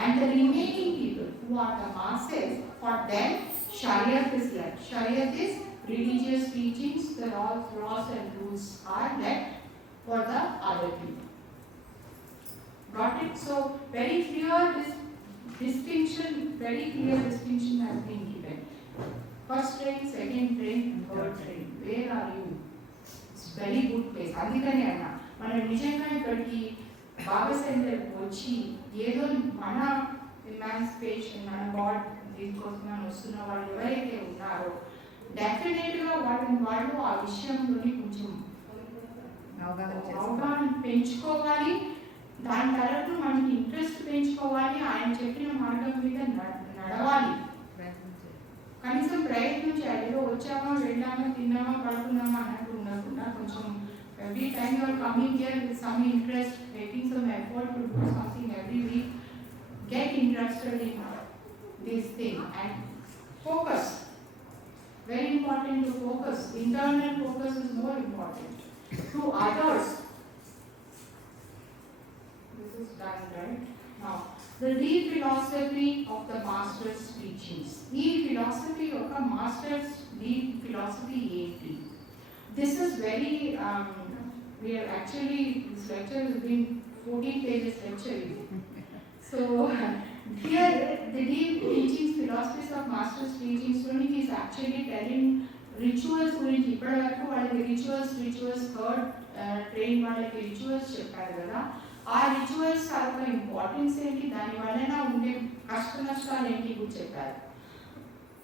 And the remaining people who are the masses, for them Shariat is left. Shariat is religious teachings, the laws and rules are left for the other people. Got it? So very clear distinction has been given. First train, second train, third train. Where are you? Very good place. అందుకనే అన్న మనం నిజంగా ఇక్కడికి బాబా సెంటర్కి వచ్చి ఏదో మన ఇమాన్సిపేషన్ మన గాడ్ దీనికోసం మనం వస్తున్న వాళ్ళు ఎవరైతే ఉన్నారో డెఫినెట్గా వాళ్ళు ఆ విషయంలోని కొంచెం అవగాహన పెంచుకోవాలి. దాని తరఫున మనకి ఇంట్రెస్ట్ పెంచుకోవాలి. ఆయన చెప్పిన మార్గం మీద నడవాలి. కనీసం ప్రయత్నం చేయాలి. ఏదో వచ్చామా వెళ్ళామా తిన్నామా పడుకున్నామా అన్నట్టు ఉండకుండా కొంచెం every time you are coming here with some interest, making some effort to do something every week, get interested in this thing and focus. Very important to focus. Internal focus is more important. To others this is done right. Now, the deep philosophy of the master's teachings. The philosophy of a master's deep philosophy ఏంటి? This is very, we are actually, this lecture has been 14 pages lecture. So, here the deep teachings, philosophies of master's teachings, Sonic is actually telling rituals గురించి. ఇప్పటి వరకు వాళ్ళకి rituals third train వాళ్ళకి rituals చెప్పారు కదా. ఆ రిచువల్స్ యొక్క ఇంపార్టెన్స్ ఏంటి, దాని వలన ఉండే కష్ట నష్టాలు ఏంటి కూడా చెప్పారు.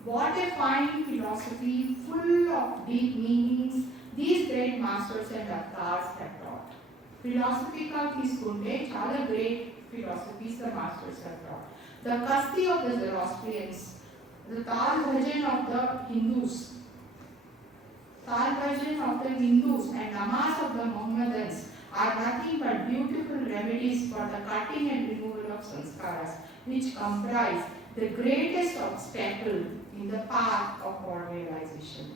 What a fine philosophy full of deep meanings these great masters and avatars have taught. ఫిలాసఫీగా తీసుకుంటే చాలా great philosophies the masters have taught. The kusti of the Zoroastrians, the tal bhajan of the Hindus, and namaz of the Mohammedans are nothing but beautiful remedies for the cutting and removal of sanskaras, which comprise the greatest obstacle in the path of God realization.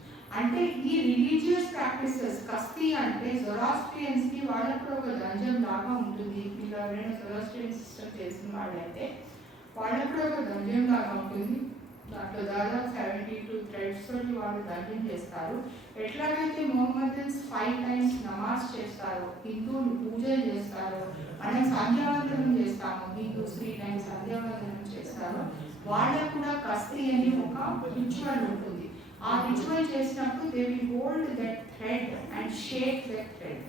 అంటే ఈ religious practices కస్తి అంటే జొరాస్ట్రియన్స్ కి వాళ్ళకు ఒక దంజం లాగా ఉంటుంది. మీరు ఎవరైనా జొరాస్ట్రియన్ సిస్టమ్ తెలిసిన వాళ్ళైతే వాళ్ళకు ఒక దంజం లాగా ఉంటుంది. దాంట్లో దాదాపు 72 థ్రెడ్స్ తోటి వాళ్ళు దంజం చేస్తారు. ఎట్లాగైతే మొహమ్మదన్స్ 5 times నమాజ్ నమాజ్ చేస్తారో, హిందువులు పూజలు చేస్తారో, మనం సంధ్యావందనం చేస్తాము, హిందూస్ 3 times సంధ్యావందనం చేస్తారో, వాళ్ళకు కూడా కస్తి అని ఒక రిచువల్ ఉంటుంది. ఆ రిచువల్ చేసినప్పుడు they will hold that thread and shake that thread.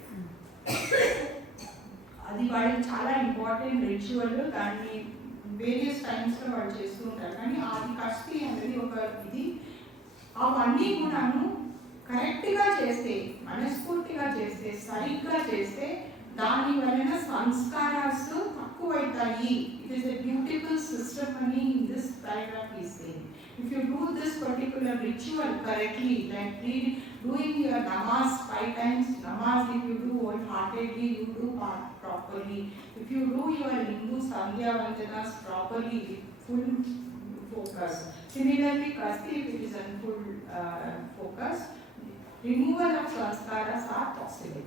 అది వాళ్ళకి చాలా ఇంపార్టెంట్ రిచువల్. దాన్ని వేరియస్ టైమ్స్లో వాళ్ళు చేస్తూ ఉంటారు. కానీ అది కస్తి అనేది ఒక ఇది. అవన్నీ కూడాను కరెక్ట్గా చేస్తే, మనస్ఫూర్తిగా చేస్తే, సరిగ్గా చేస్తే దాని వలన సంస్కారాస్ తక్కువైతాయి. It is a beautiful system అని in this paragraph is saying. If you do this particular ritual correctly, like doing your namaz 5 times, namaz if you do wholeheartedly, you do properly. If you do your Hindu Sandhya Vandanas properly with full focus. Similarly, Kasti, if it is in full focus, removal of sanskaras are possible.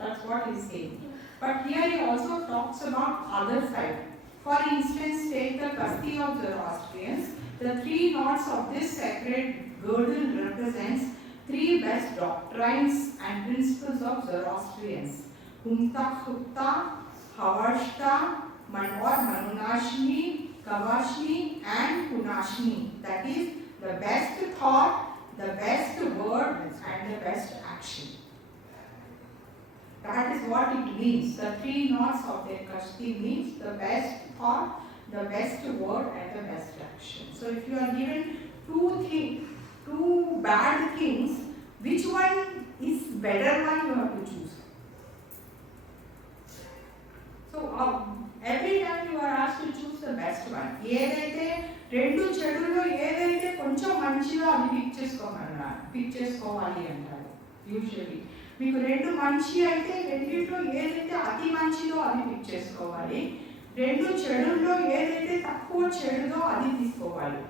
That's what he is saying. But here he also talks about other side. For instance, take the Kasti of Zoroastrians. The 3 knots of this sacred girdle represents 3 best doctrines and principles of Zoroastrians. Humta Hupta, Havashta, Manor Manunashni, Kavashni and Punashni. That is the best thought, the best word and the best action. That is what it means. The 3 knots of the Kasti means the best thought, the best word and the best action. So if you are given 2 bad things, which one is better one you have to choose. So every time you are asked to choose the best one. ఏదైతే 2 చెడుల్లో ఏదైతే కొంచెం మంచిదో అది పిక్ చేసుకోవాలి అంటారు యూజువల్లీ. మీకు 2 మంచి అయితే రెండిట్లో ఏదైతే అతి మంచిదో అది పిక్ చేసుకోవాలి. 2 చెడుల్లో ఏదైతే తక్కువ చెడుదో అది తీసుకోవాలి.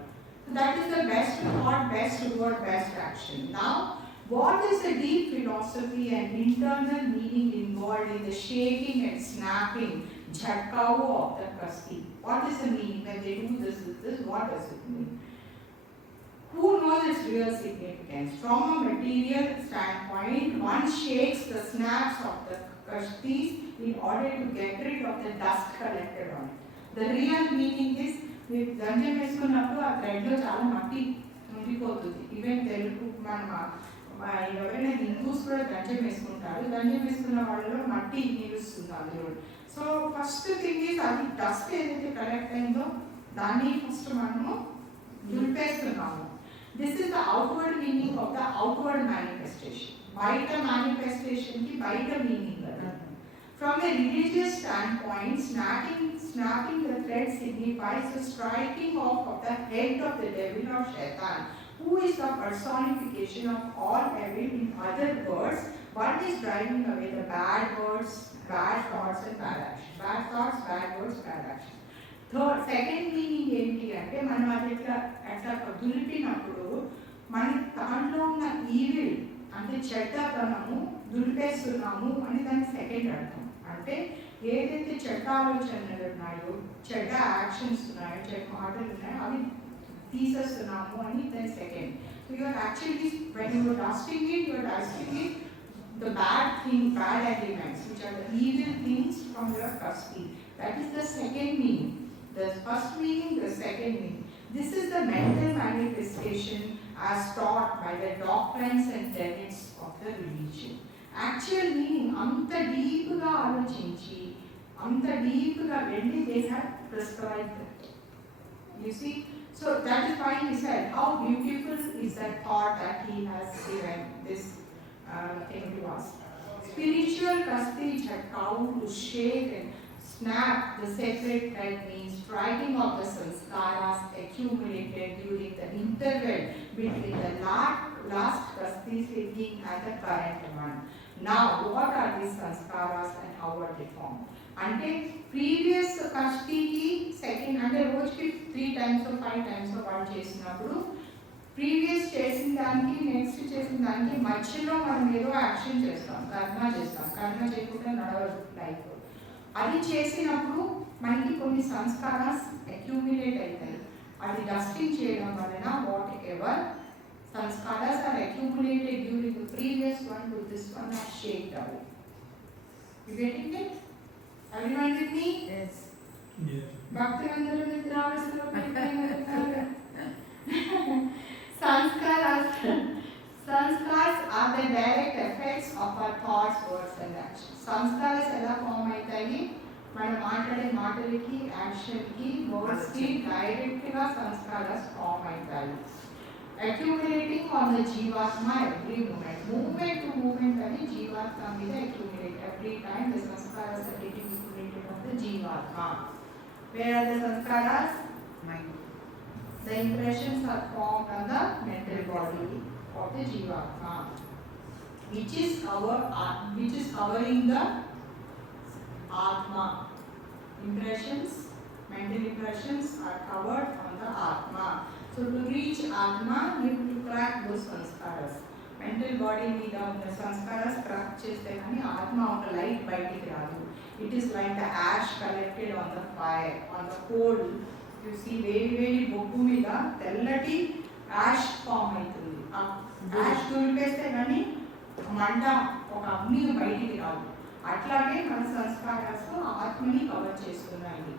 That is the best thought, best word, best action. Now, what is the deep philosophy and internal meaning involved in the shaking and snapping jhatkao of the Kasti? What is the meaning when they do this with this? What does it mean? Who knows its real significance? From a material standpoint, one shakes the snaps of the Kastis in order to get rid of the dust collected on it. The real meaning is, మీరు దంజం వేసుకున్నప్పుడు ఆ థ్రెడ్లో చాలా మట్టి ఉండిపోతుంది. ఈవెన్ తెలుగు ఎవరైనా హిందూస్ కూడా దంజం వేసుకుంటారు. దంజం వేసుకున్న వాళ్ళలో మట్టి నిలుస్తుంది అందులో. సో ఫస్ట్ థింగ్ ఈజ్ అది డస్ట్ ఏదైతే కలెక్ట్ అయిందో దాన్ని ఫస్ట్ మనము దులిపేస్తున్నాము. This is the outward meaning of the outward manifestation. బయట మేనిఫెస్టేషన్కి బయట మీనింగ్ కదా. From a religious standpoint, snapping the thread signifies the striking off of the head of the devil or Shaitan, who is the personification of all evil. In other words, one is driving away the bad words, bad thoughts and bad action. Bad thoughts, bad words, bad action. Second meaning ఏంటి అంటే మనం అది అట్లా దులిపినప్పుడు మన దాంట్లో ఉన్న ఈవిల్ అంటే చెడ్డతనము దులిపేస్తున్నాము అని దాని సెకండ్ అర్థం. అంటే ఏదైతే చెడ్డ ఆలోచనలు ఉన్నాయో, చెడ్డ యాక్షన్స్ ఉన్నాయో, చెడ్డ మాటలు ఉన్నాయో అవి తీసేస్తున్నాము అని దాని second. So you're actually when you're dusting it, you're dusting it the bad thing, bad elements, which are the evil things from your Kasti. That is the second meaning. The first meaning, the second meaning. This is the mental manifestation as taught by the doctrines and tenets of the religion. Actual meaning, anta deep ga aalochinchi, anta deep ga velli they have prescribed that. You see? So that is why he said, how beautiful is that thought that he has given this thing to us. Spiritual Kasti jhatkao, to shake and snap the sacred thread means striking of the sanskaras accumulated during the interval between the last Kasti singing and the current one. Now, what are these sanskaras and how are they formed? అంటే ప్రీవియస్ కస్టికి సెకండ్ అంటే రోజుకి 3 times 5 times వాళ్ళు చేసినప్పుడు ప్రీవియస్ చేసిన దానికి నెక్స్ట్ చేసిన దానికి మధ్యలో మనం ఏదో యాక్షన్ చేస్తాం, కర్మ చేయకుండా నడవదు లైఫ్. అది చేసినప్పుడు మనకి కొన్ని సంస్కారాస్ అక్యూమిలేట్ అవుతాయి. అది డస్టింగ్ చేయడం వలన what ever Sanskaras are accumulated during the previous one to this one are shaped out. You getting it? Everyone with me? Yes. భక్తులందరూ నిద్రావస్థలో పడిపోయినారు. Sanskars are the direct effects of our thoughts, words and actions. Sanskaras ఎలా ఫామ్ అవుతాయి? మనం మాట్లాడే మాటలకి, యాక్షన్కి, వర్డ్స్కి డైరెక్ట్గా సంస్కారాస్ ఫామ్ అవుతాయి. Accumulating on the Jivatma every moment. Movement to movement అని Jivatma మీద accumulate. Every time the sanskaras are getting accumulated on the Jivatma. Where are the sanskaras? Mind. The impressions are formed on the mental body of the Jivatma, which is covering the Atma. Impressions, mental impressions are covered on the Atma. So to reach Atma, you have to crack those sanskaras. Mental body మీద ఉన్న sanskaras crack చేస్తే కానీ Atma ఒక light బయటికి రాదు. It is like the ash collected on the fire, on the coal. You see వేడి బొగ్గు మీద తెల్లటి యాష్ ఫామ్ అవుతుంది. ఆ యాష్ తుడిపేస్తే కానీ మంట ఒక అగ్ని బయటికి రాదు. అట్లాగే మన సంస్కారాస్ ఆత్మని కవర్ చేస్తున్నాయి.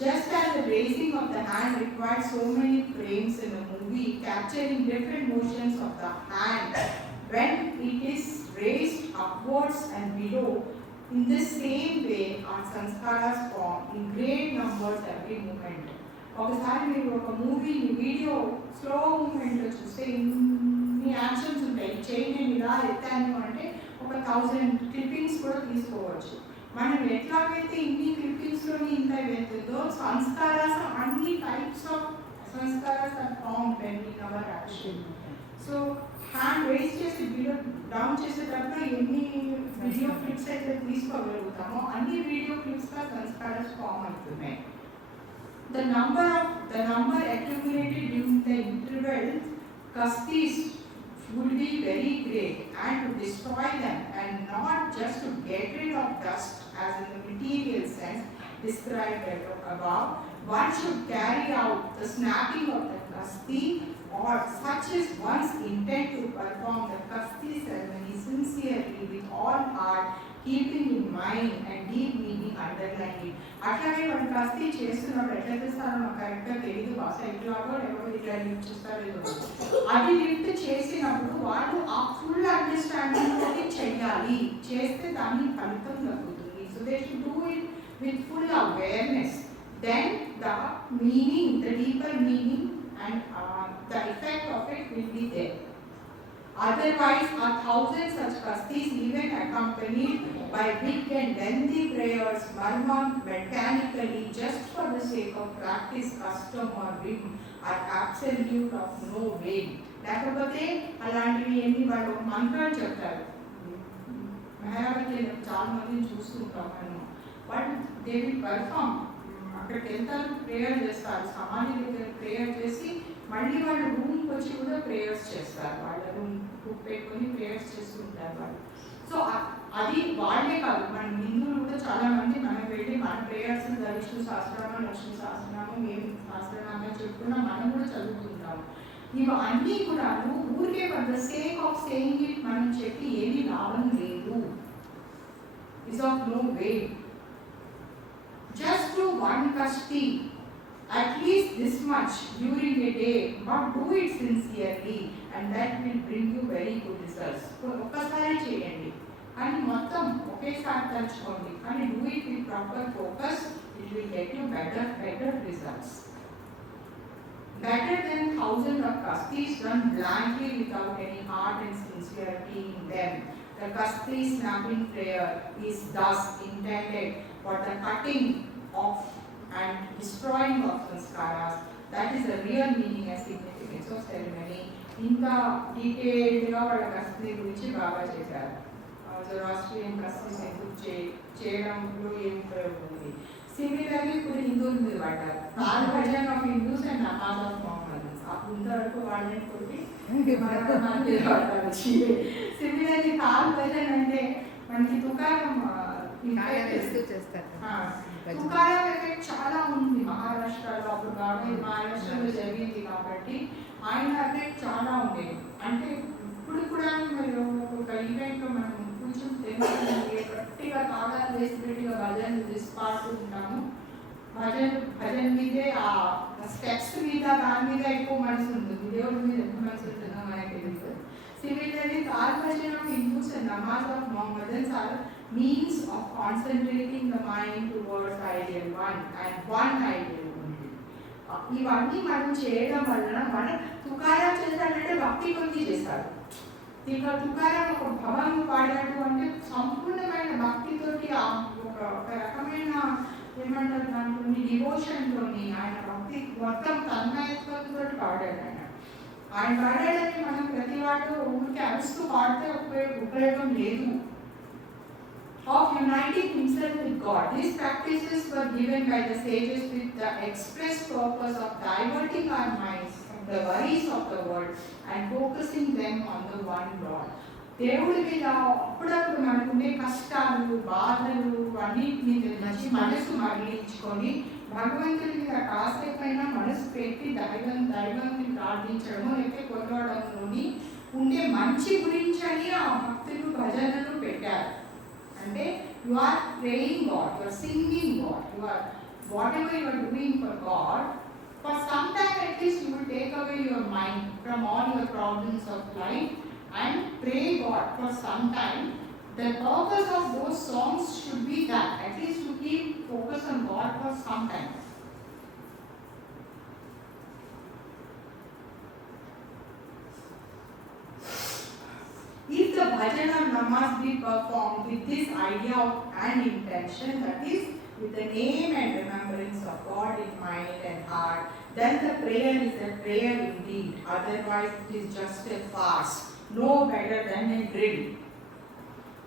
Just as the raising of the hand required so many frames in a movie, capturing different motions of the hand when it is raised upwards and below, in the same way our sanskaras form in great numbers every moment. ఒకసారి మీరు ఒక movie video slow మూమెంట్లో చూస్తే ఇన్ని యాక్షన్స్ ఉంటాయి. చైన్ నేను ఇలా ఎత్తాను అంటే ఒక 1000 క్లిప్పింగ్స్ కూడా తీసుకోవచ్చు. మనం ఎట్లాగైతే ఇన్ని క్లిప్పింగ్స్లోని ఇంత వెళ్తుందో సంస్కారాస్ అన్ని types of samskaras are formed when in our action. So hand raise చేసి బిలో డౌన్ చేసేటప్పుడు ఎన్ని వీడియో క్లిప్స్ అయితే తీసుకోగలుగుతామో అన్ని వీడియో క్లిప్స్గా సంస్కారాస్ ఫామ్ అవుతున్నాయి. The number accumulated during the interval kastis would be very great, and to destroy them and not just to get rid of dust as in the material sense described above, one should carry out the snapping of the kasti, or such is one's intent to perform the kasti ceremony sincerely with all heart, keeping in mind and deep meaning underlying it. అట్లాగే వాళ్ళు కస్తీ చేస్తున్నప్పుడు ఎట్లా చేస్తారో నాకు కరెక్ట్గా తెలియదు. బాస ఎట్లాగో లేకపోతే ఇట్లా లిఫ్ట్ చేస్తారో లేదో అది లిఫ్ట్ చేసినప్పుడు వాళ్ళు ఆ ఫుల్ అండర్స్టాండింగ్ తోటి చెయ్యాలి. చేస్తే దాని ఫలితం దక్కుతుంది. So they should do it with full awareness. Then the meaning, the deeper meaning and the effect of it will be there. Otherwise, 1,000 such kastis, even accompanied by big and lengthy prayers, murmured mechanically just for the sake of practice, custom or whim, are absolute of no avail. లేకపోతే అలాంటివి ఎన్ని వాళ్ళు మంత్రాలు చెప్తారు. మహారాజు చాలా మందిని చూస్తుంటాం మనం. వాళ్ళు దే విల్ పర్ఫామ్. అక్కడికి వెళ్తారు, ప్రేయర్ చేస్తారు, సమాధి దగ్గర ప్రేయర్ చేసి మళ్ళీ వాళ్ళు రూమ్కి వచ్చి కూడా ప్రేయర్స్ చేస్తారు. వాళ్ళ రూమ్ బుక్ పెట్టుకొని ప్రేయర్స్ చేస్తుంటారు వాళ్ళు. సో అది వాళ్ళే కాదు, మన హిందువులు కూడా చాలా మంది మనం వెళ్ళి మన ప్రేయర్స్ విష్ణు సహస్రనామం, లక్ష్మీ సహస్రనామం, ఏం సహస్రనామం చెప్పుకున్నా మనం కూడా చదువుతుంటాం. ఇవి అన్నీ కూడా ఊరికే for the sake of saying it మనం చెప్పి ఏమీ లాభం లేదు. Is of no way. Just do one kasti, at least this much during a day, but do it sincerely, and that will bring you very good results. ఒక్కసారి చేయండి కానీ మొత్తం ఒకేసారి తలుచుకోండి, కానీ do it with proper focus, it will get you better results. Better than thousands of kastis done blankly without any heart and sincerity in them. The kasti snapping prayer is thus intended for the cutting off and destroying of sanskaras. That is the real meaning and significance of ceremony. ఇంకా డీటెయిల్డ్గా వాళ్ళ కస్తీ గురించి బాగా చెప్పారు. జొరాస్ట్రియన్ కస్తీస్ ఎందుకు చేయడంలో ఏం ఉపయోగం ఉంది. సిమిలర్లీ ఇప్పుడు హిందువుల మీద పడ్డారు. Tal bhajan of Hindus and namaz of Mohammedans. ఇంతవరకు వాళ్ళని కొట్టి సిమిలర్లీ తాల్ భజన్ అంటే మనకి తుకారం చేస్తారు. తుకారాం ఎఫెక్ట్ చాలా ఉంది మహారాష్ట్రలో, అప్పుడు బాగా మహారాష్ట్రలో జరిగింది కాబట్టి ఆయన ఎఫెక్ట్ చాలా ఉండేది. అంటే ఇప్పుడు కూడా మీరు ఒక ఈవెంట్లో మనం కూర్చుంటే గట్టిగా తాళాలు వేసి గట్టిగా భజన చేసి పాడుతూ ఉంటాము. భజన మీదే ఆ స్టెప్స్ మీద దాని మీద ఎక్కువ మనసు ఉంటుంది, దేవుడి మీద ఎక్కువ మనసు ఉంటుందో మనకి తెలియదు. Similarly, Tal Bhajan of Hindus and Namaz of Mohammedans are means of concentrating the mind towards ideal one and one ideal only. ఇవన్నీ మనం చేయడం వలన మన తుకారాం చేస్తాడంటే భక్తి కొద్ది చేస్తాడు. ఇక తుకారాం ఒక భవనం పాడాడు అంటే సంపూర్ణమైన భక్తితోటి ఒక రకమైన ఏమంటారు దాంట్లోని డివోషన్లోని ఆయన భక్తి మొత్తం తన్మయత్వంతో పాడాడు. ఆయన పాడాడని మనం ప్రతి వాడు ఊరికి అరుస్తూ పాడితే ఉపయోగం లేదు. Of uniting himself with God. These practices were given by the sages with the express purpose of diverting our minds from the worries of the world and focusing them on the one Lord. దేవుడి మీద అప్పుడప్పుడు మనకుండే కష్టాలు బాధలు అన్నింటినీ నుంచి మనసు మరలించుకొని భగవంతుడి మీద కాసేపైనా మనసు పెట్టి దైవాన్ని ప్రార్థించడము లేకపోతే కొలవడంలోని ఉండే మంచి గురించి అని ఆ భక్తులు భజనలు పెట్టారు. అంటే you are praying God, you are singing God, you are whatever you are doing for God, for some time at least you will take away your mind from all your problems of life and pray God for some time. The purpose of those songs should be that, at least to keep focus on God for some time. If the bhajan or namaz be performed with this idea and intention, that is with the name and remembrance of God in mind and heart, then the prayer is a prayer indeed. Otherwise it is just a farce, no better than a drill.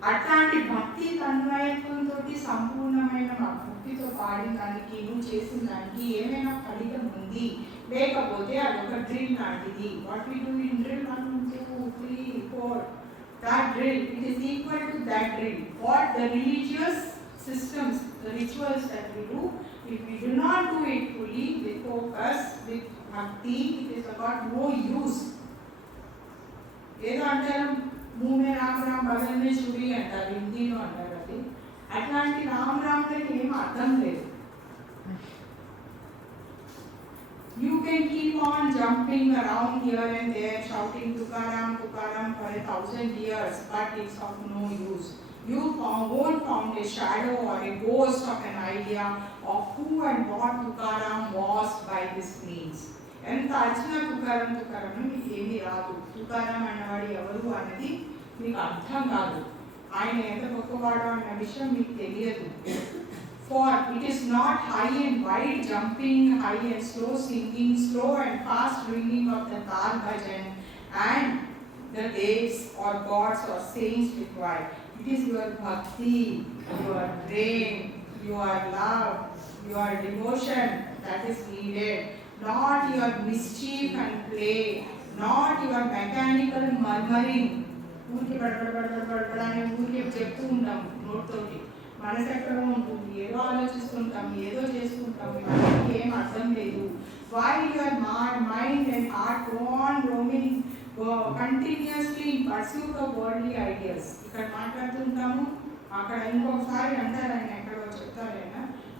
అట్లాంటి భక్తి తన్మయత్వంతో సంపూర్ణమైన భక్తితో పాడిన దానికి నువ్వు చేసిన దానికి ఏమైనా ఫలితం ఉంది లేకపోతే అదొక డ్రిల్ లాంటిది. What we do in drill 1 2 3 4, that drill, it is equal to that drill. What the religious systems, the rituals that we do, if we do not do it fully with focus, with bhakti, it is about no use. ఏదో అంటారు మూమే రామ్ రామ్ భగవన్నే చూడి అంటారు, హిందీలో అంటారు. అది అట్లాంటి రామ్ రామ్లకి ఏం అర్థం లేదు. You can keep on jumping around here and there shouting Tukaram Tukaram for 1,000 years, but it's of no use. You won't found a shadow or a ghost of an idea of who and what Tukaram was by this means. ఎంత అర్చన తుకారం తుకారం మీకు ఏమీ రాదు. తుకారం అన్నవాడు ఎవరు అన్నది మీకు అర్థం కాదు. ఆయన ఎంత గొప్పవాడో అన్న విషయం మీకు తెలియదు. For it is not high and wide jumping, high and slow singing, slow and fast ringing of the Tal Bhajan and the devs or gods or saints required. It is your bhakti, your brain, your love, your devotion that is needed. Not your mischief and play, not your mechanical murmuring. ఊరికి బడబడబడబడబడని ఊరికి చెప్తూ ఉంటాం నోట్తోటి, మనసు ఎక్కడో ఉంటుంది, ఏదో ఆలోచిస్తుంటాం, ఏదో చేసుకుంటాం, ఇవన్నీ ఏం అర్థం లేదు. While your mind and heart go on roaming continuously in pursuit of worldly ideas. ఇక్కడ మాట్లాడుతుంటాము, అక్కడ ఇంకొకసారి అంటారు ఆయన, ఎక్కడో చెప్తారు ఆయన,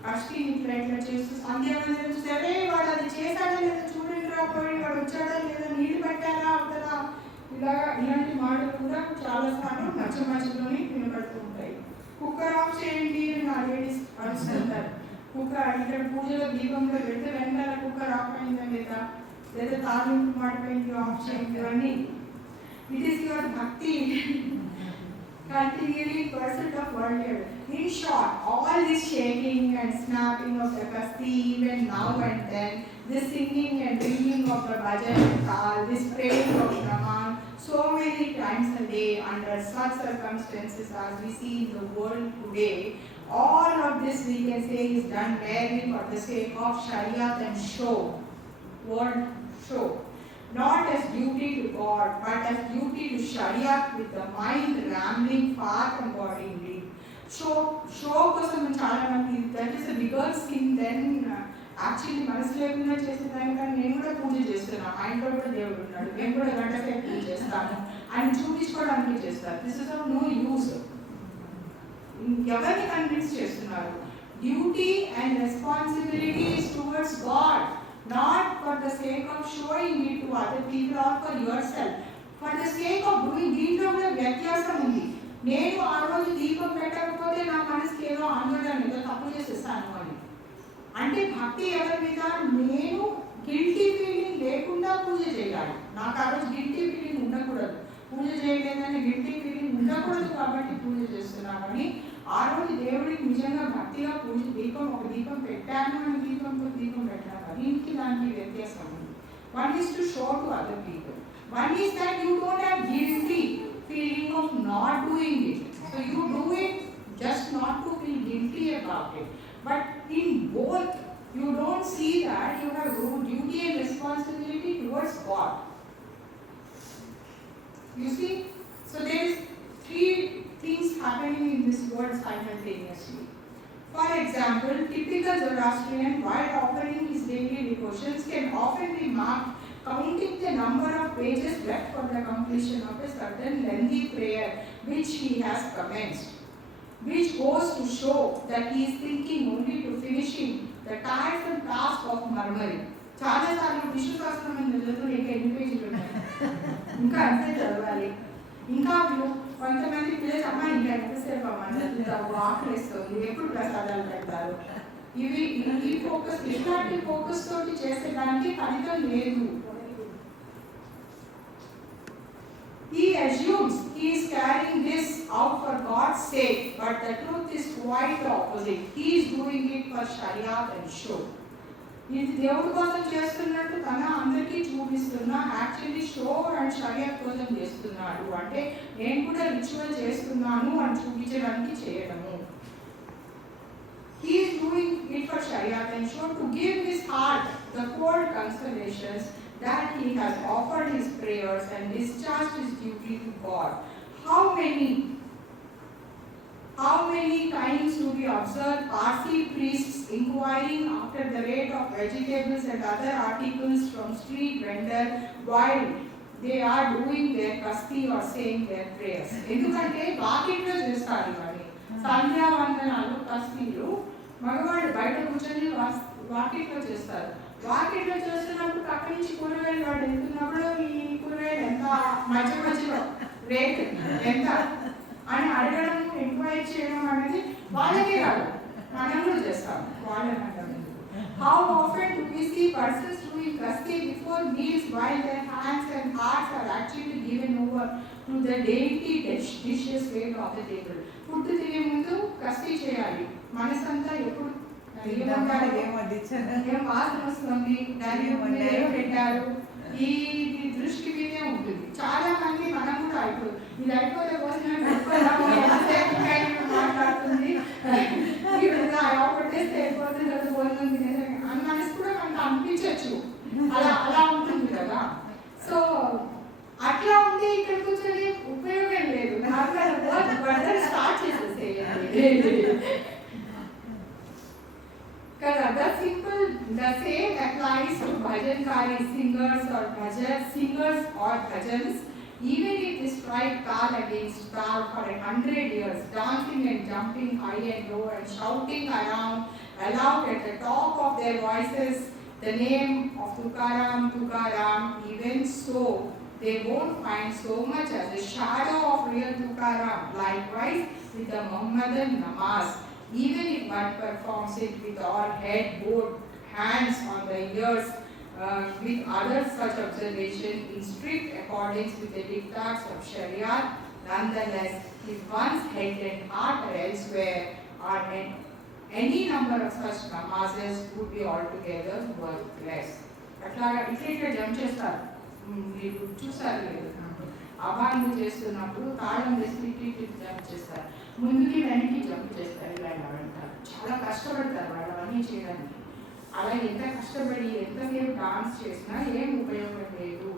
కష్టి ఇట్లా ఇట్లా చేస్తూ సంధ్యావందనం సరే వాడు అది చేశాడా లేదా చూడండి రాబోయి, వాడు వచ్చాడా లేదా, నీళ్ళు పెట్టారా అవుతారా, ఇలాంటి మాటలు కూడా చాలా సార్లు మధ్య మధ్యలోనే వినపడుతూ ఉంటాయి. కుక్కర్ ఆఫ్ చేయండి అని ఆ లేడీస్ అరుస్తుంటారు. కుక్కర్ ఇక్కడ పూజలో దీపంలో పెడితే వెనకాల కుక్కర్ ఆఫ్ అయిందా లేదా తాలింపు మాడిపోయింది ఆఫ్ చేయండి ఇవన్నీ. ఇట్ ఈస్ యువర్ భక్తి continually pursuit of world. In short, all this shaking and snapping of the kasti, even now and then, this singing and ringing of the bhajan and tal, this praying of Naman, so many times a day under such circumstances as we see in the world today, all of this we can say is done merely for the sake of Shariat and show, world show. Not as duty to God, but as duty to Shariat, with the mind rambling far from God indeed. Show కోసం చాలా మంది that is bigger skin than actually మనసు లేకుండా చేసేదానికన్నా నేను కూడా పూజ చేస్తున్నాను, మా ఇంట్లో కూడా దేవుడు ఉన్నాడు, మేము కూడా గంట సేపు పూజ చేస్తాము అని చూపించుకోవడానికి చేస్తారు. This is of no use. ఎవరిని కన్విన్స్ చేస్తున్నారు? Duty and responsibilities towards God, not for the sake of showing it to other people or for yourself, for the sake of doing. దీంట్లో కూడా వ్యత్యాసం ఉంది. నేను ఆ రోజు దీపం పెట్టకపోతే నా మనసుకి ఏదో ఆందోళన, ఏదో తప్పు చేసేస్తాను అని. అంటే భక్తి ఎవరి మీద? నేను గిల్టీ ఫీలింగ్ లేకుండా పూజ చేయాలి. నాకు ఆ రోజు గిల్టీ ఫీలింగ్ ఉండకూడదు, పూజ చేయలేదని గిల్టీ ఫీలింగ్ ఉండకూడదు, కాబట్టి పూజ చేస్తున్నామని ఆ రోజు దేవుడికి నిజంగా భక్తిగా పూజ ఒక దీపం పెట్టాను అని దీపంతో దీపం పెట్టాను. దీనికి దానికి వ్యత్యాసం ఉంది. One is to show to other people, one is that you don't have guilty feeling of not doing it. So you do it just not to feel guilty about it. But in both, you don't see that you have duty and responsibility towards God. You see? So there is three things happening in this world simultaneously. For example, typical Zoroastrian, while offering his daily devotions, can often be marked counting the number of pages left for the completion of a certain lengthy prayer which he has commenced, which goes to show that he is thinking only to finishing the tiresome task of murmuring. చాలా సార్లు విష్ణు సహస్రనామం చదువుతూ ఇంకా ఎన్ని పేజీలు ఉన్నాయి, ఇంకా అంతే చదవాలి. ఇంకా కొంతమంది పిల్లలు అమ్మ ఇంకా ఎంతసేపు అమ్మ చదువుతావు, ఆకలి వేస్తుంది, ఎప్పుడు ప్రసాదాలు పెడతారు. ఇవి ఈ ఫోకస్, ఇట్లాంటి ఫోకస్ తోటి చేసేదానికి ఫలితం లేదు. He assumes he is carrying this out for God's sake, but the truth is quite the opposite. He is doing it for Shariat and show. ఇది దేవుడి కోసం చేస్తున్నట్టు తన అందరికీ చూపిస్తున్నా, యాక్చువల్లీ షో అండ్ షరియాత్ కోసం చేస్తున్నాడు. అంటే నేను కూడా రిచువల్ చేస్తున్నాను అని చూపించడానికి చేయడము. He is doing it for Shariat and show, to give his heart the cold consolations that he has offered his prayers and discharged his duty to God. How many times do we observe Parsi priests inquiring after the rate of vegetables and other articles from street vendor while they are doing their kasti or saying their prayers? ఎందుకంటే వాకిట్లో చేస్తారు ఇవన్నీ సంధ్యావందనాలు, కస్తీలు మగవాళ్ళు బయట కూర్చొని వాకిట్లో చేస్తారు. వాకిట్లో చేస్తున్నప్పుడు పక్క నుంచి కూరగాయలు వాడు వెళ్తున్నప్పుడు ఈ కూరగాయలు ఎంత మధ్యలో రేట్ ఎంత అని అడగడం, ఎంక్వైరీ చేయడం అనేది వాళ్ళకే కాదు, మనం కూడా చేస్తాం. వాళ్ళని How often do we see persons doing kasti before meals while their hands and hearts are actually given over to the dainty dishes laid on the table? Food తినే ముందు కsti చేయాలి. మనసంతా ఎప్పుడు ఏం వాసన వస్తుంది, దాని ఏం పెట్టారు, ఈ దృష్టి మీదే ఉంటుంది. చాలా మంది మనం కూడా ఇప్పుడు ఇది అయిపోతే భోజనం మాట్లాడుతుంది, పెట్టేస్తే అయిపోతుంది కదా భోజనం తినేది అని మనసు కూడా మనకు అనిపించవచ్చు. అలా ఉంటుంది కదా. సో అట్లా ఉంటే ఇక్కడ కూర్చొని ఉపయోగం లేదు. స్టార్ట్ చేసేసేయండి కదా. The same applies to bhajankari singers or bhajans. Even if they strike tal against tal for 100 years, dancing and jumping high and low and shouting around aloud at the top of their voices the name of Tukaram, even so, they won't find so much as a shadow of real Tukaram. Likewise with the Muhammadan namaz, even if one performs it with all head, both hands on the ears, with other such observation in strict accordance with the dictats of Sharia, nonetheless, if one's head and heart are elsewhere, or any number of such namazes would be altogether worthless. అట్లాగా ఇట్లా జంప్ చేస్తారు. మీరు చూసారు లేదు, అభాంగు చేస్తున్నప్పుడు తాళం వేసి ఇటు జంప్ చేస్తారు, ముందుకి వెనక్కి జంప్ చేస్తారు. ఇలా అంటారు. చాలా కష్టపడతారు వాళ్ళు అవన్నీ చేయడానికి. అలా ఎంత కష్టపడి ఎంతసేపు డాన్స్ చేసినా ఏం ఉపయోగం లేదు.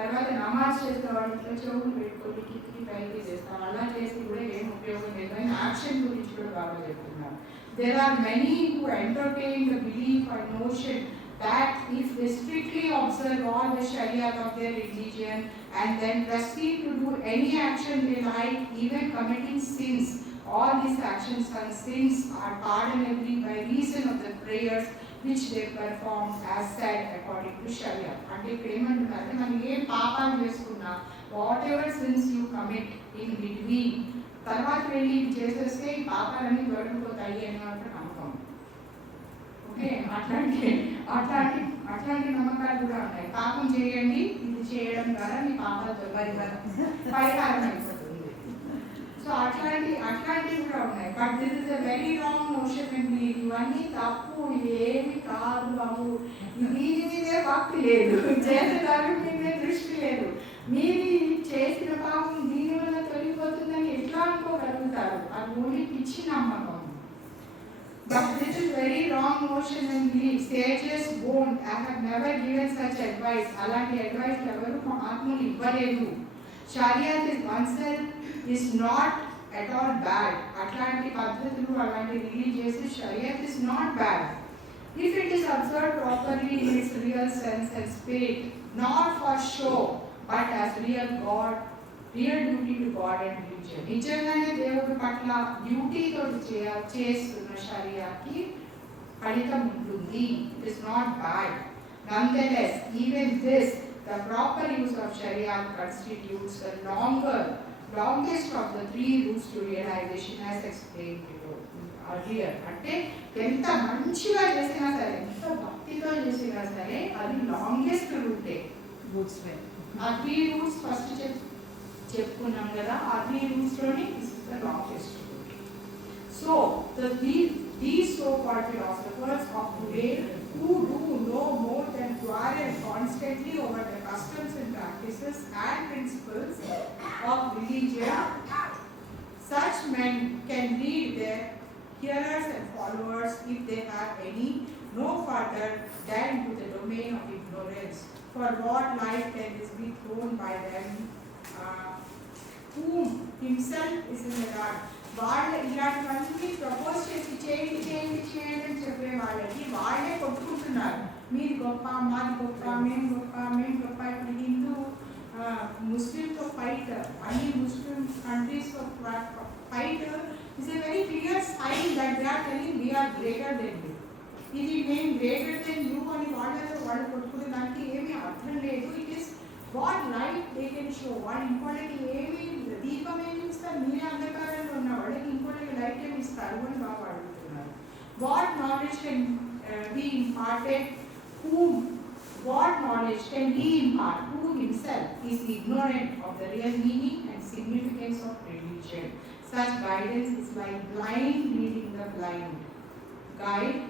తర్వాత నమాజ్ చేసిన వాళ్ళు ఇట్లా చెవులు పెట్టుకొని కిక్కి పైకి చేస్తాం. అలా చేసి కూడా ఏం ఉపయోగం లేదు అని యాక్షన్ గురించి కూడా బాగా చెప్తున్నారు. There are many who entertain the belief or notion that if they strictly observe all the Sharia of their religion and then proceed to do any action they like, even committing sins, all these actions and sins are pardonable by reason of the prayers which they perform as said according to Sharia. అంటే ఇక్కడ ఏమంటున్నారంటే మనం ఏం పాపాలు చేసుకున్నా what ever since you commit in between తర్వాత వెళ్ళి చేసేస్తే ఈ పాపాలన్నీ దొరికిపోతాయి అని మాత్రం నమ్మకం. ఓకే, అట్లాంటి నమ్మకాలు కూడా ఉన్నాయి. పాపం చేయండి, ఇది చేయడం ద్వారా మీ పాపాలు పరిహారం అయిపోతుంది. సో అట్లాంటివి కూడా ఉన్నాయి. But this is a very wrong notion అండి. ఇవన్నీ తప్పు, ఏమి కాదు బాబు. దీని మీదే భక్తి లేదు, చేసేదాని మీదే దృష్టి లేదు. మీరు చేసిన పాపం దీని వల్ల తొలిగిపోతుందని ఎట్లా అనుకోగలుగుతారు? అది ఓన్లీ పిచ్చి నమ్మకం. But this is very wrong notion and belief. Sages won't. I have never given such advice. అలాంటి అడ్వైస్ ఎవరు మహాత్ములు ఇవ్వలేదు. Shariat is oneself is not at all bad. అట్లాంటి పద్ధతులు అలాంటి religious Shariat is not bad. If it is observed properly in its real sense and spirit, not for show, but as real duty to God and religion. నిజంగానే దేవుడి పట్ల డ్యూటీతో చేస్తున్న షరియాకి ఫలితం ఉంటుంది. It is not bad. Nonetheless, even this, the proper use of Sharia constitutes the longest of the three routes to realization as explained earlier. అంటే ఎంత మంచిగా చేసినా సరే, ఎంత భక్తితో చేసినా సరే అది లాంగెస్ట్ రూటే. ఆ త్రీ రూట్స్ ఫస్ట్ చెప్పుకున్నాం కదా, ఆ త్రీ రూట్స్ లోని this is the longest root. So these so-called philosophers of today who do no more than quarrel constantly over the customs and practices and principles of religion, such men can lead their hearers and followers, if they have any, no further than to the domain of ignorance. For what light can this be thrown by them, whom himself is in the dark? వాళ్ళ ఇలాంటివన్నీ ప్రపోజ్ చేసి చేయండి అని చెప్పే వాళ్ళకి వాళ్ళే కొట్టుకుంటున్నారు. మీది గొప్ప, మాది గొప్ప, మేము గొప్ప. ఇప్పుడు హిందూ ముస్లింతో ఫైట్, అన్ని ముస్లిం కంట్రీస్తో fight is a very clear sign that they are telling we are greater than you. ఇది మేము గ్రేటర్ దెన్ యూ అని వాళ్ళు కొట్టుకునే దానికి ఏమీ అర్థం లేదు. It is what light they can show. వాళ్ళు ఇంకోటికి ఏమి దీపం ఏమి ఇస్తారు, మీరే అంధకారంలో ఉన్న వాళ్ళకి ఇంకోటికి లైట్ ఏమి ఇస్తారు అని బాగా అడుగుతున్నారు. What knowledge can be imparted, what knowledge can he impart who himself is ignorant of the real meaning and significance of religion? Such guidance is like blind leading the blind. Guide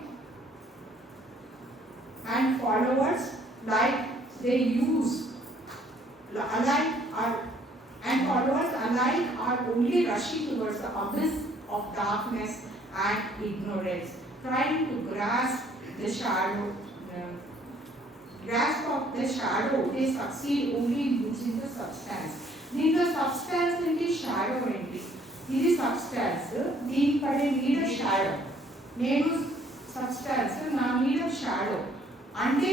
and followers like they use alike are only rushing towards the abyss of darkness and ignorance, trying to grasp of the shadow. They succeed only in losing the substance. దీంట్లో సబ్స్టాన్స్ ఏంటి, షాడో ఏంటి? ఇది సబ్స్టాన్స్, దీని పడే మీద షాడో. నేను సబ్స్టాన్స్, నా మీద షాడో. అంటే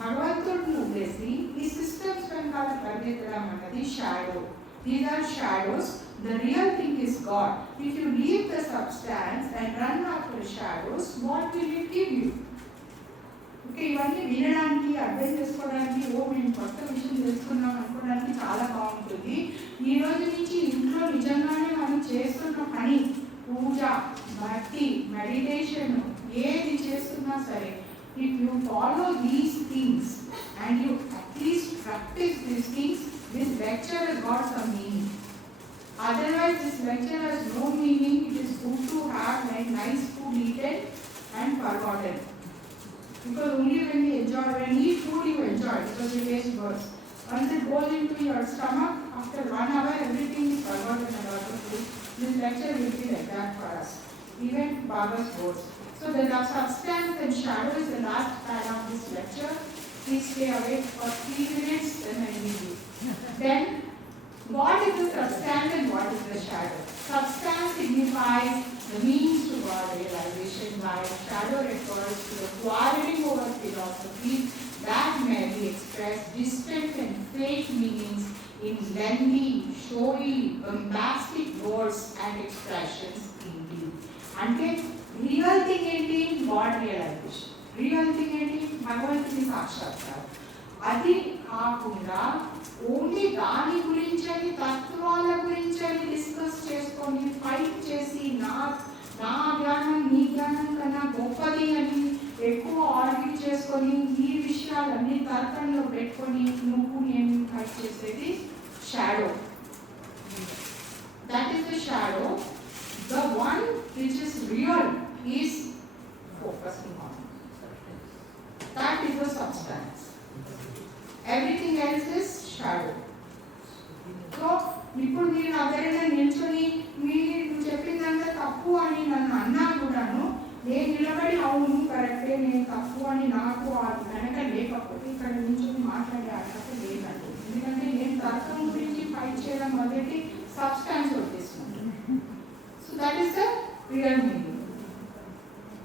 భగవంతుడిని వదిలేసి ఈ సిస్టమ్స్ వెనకాల పరిగెత్తడం అన్నది shadow. These are shadows. The real thing is God. If you leave the substance and run after shadows, what will it give you? Okay, ఇవన్నీ వినడానికి, అర్థం చేసుకోవడానికి, మేము కొత్త విషయం తెలుసుకున్నాం అనుకోవడానికి చాలా బాగుంటుంది. ఈ రోజు నుంచి ఇంట్లో నిజంగానే మనం చేస్తున్న పని, పూజ, భక్తి, మెడిటేషన్ ఏది చేస్తున్నా సరే, if you follow these things and you at least practice these things, this lecture has got some meaning. Otherwise this lecture has no meaning. It is good to have like nice food eaten and forgotten, because only when you eat food you enjoy, because you taste words. Once it goes into your stomach, after 1 hour everything is forgotten about the food. This lecture will be like that for us, even Baba's words. So the substance and shadow is the last part of this lecture. Please stay awake for 3 minutes, then I leave you. Then, what is the substance and what is the shadow? Substance signifies the means to God realization, while shadow refers to the quarreling over philosophies that merely express distant and fake meanings in lengthy, showy, bombastic words and expressions indeed. అంటే real thing ఏంటి? God realization. Real thing ఏంటి? భగవంతుని సాక్షాత్కారం. అది కాకుండా ఓన్లీ దాని గురించి తత్వాల గురించి డిస్కస్ చేసుకొని ఫైట్ చేసి నా జ్ఞానం నీ జ్ఞానం కన్నా గొప్పది అని ఎక్కువ ఆర్గ్యూ చేసుకొని ఈ విషయాలన్నీ తర్కంలో పెట్టుకొని నువ్వు నేను ఫైట్ చేసేది shadow. That is the shadow. The one which is real is focusing on. That is the substance. Everything else is shadow. So, ఇప్పుడు మీరు నా దగ్గర నిల్చొని మీరు చెప్పిందంతా తప్పు అని నన్ను అన్నా కూడాను నేను నిలబడి అవును కరెక్టే నేను తప్పు అని నాకు అది వెనక లేకపోతే ఇక్కడ నిల్చొని మాట్లాడే అర్హత లేదండి. ఎందుకంటే నేను తర్కం గురించి ఫైట్ చేయడం మొదటి సబ్స్టాన్స్ వచ్చేస్తుంది. So that is the real meaning.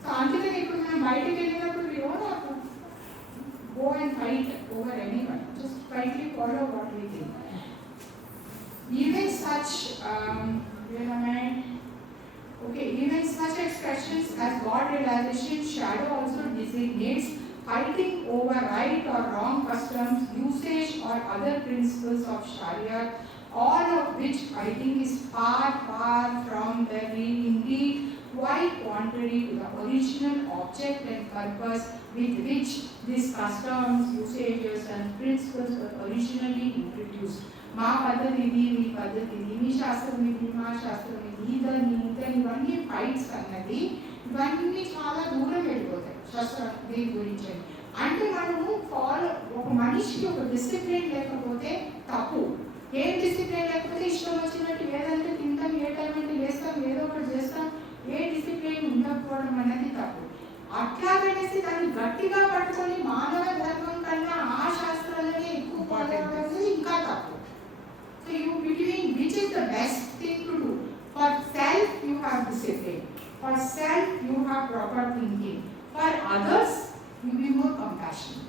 So అందుకని ఇప్పుడు మనం బయటికి వెళ్ళినప్పుడు we don't have to go and fight over anyone. Just quietly follow what we think. Even such even such expressions as God realization, shadow also designates fighting over right or wrong customs, usage or other principles of Sharia, all of which I think is far from the real, indeed quite contrary to the original object and purpose with which these customs, usages and principles were originally introduced. మా పద్ధతి ఇది, మీ పద్ధతి ఇది, మీ శాస్త్రం ఇది, మా శాస్త్రం ఇది, ఇదని ఇవన్నీ ఫైట్స్ అన్నది ఇవన్నీ చాలా దూరం వెళ్ళిపోతాయి శాస్త్రం దీని గురించి. అంటే మనము ఒక మనిషికి ఒక డిసిప్లిన్ లేకపోతే తప్పు. ఏ డిసిప్లిన్ లేకపోతే ఇష్టం వచ్చినట్టు ఏదంటే తింటాం, ఏ టైం అంటే లేస్తాం, ఏదో ఒకటి చేస్తాం. ఏ డిసిప్లిన్ ఉండకపోవడం అనేది తప్పు. అట్లాగనేసి దాన్ని గట్టిగా పట్టుకొని మానవ ధర్మం కన్నా ఆ శాస్త్రాలనే ఎక్కువ ఫాలో అవ్వడం ఇంకా తప్పు. So you between which is the best thing to do? For self you have discipline. For self you have proper thinking. For others you be more compassionate.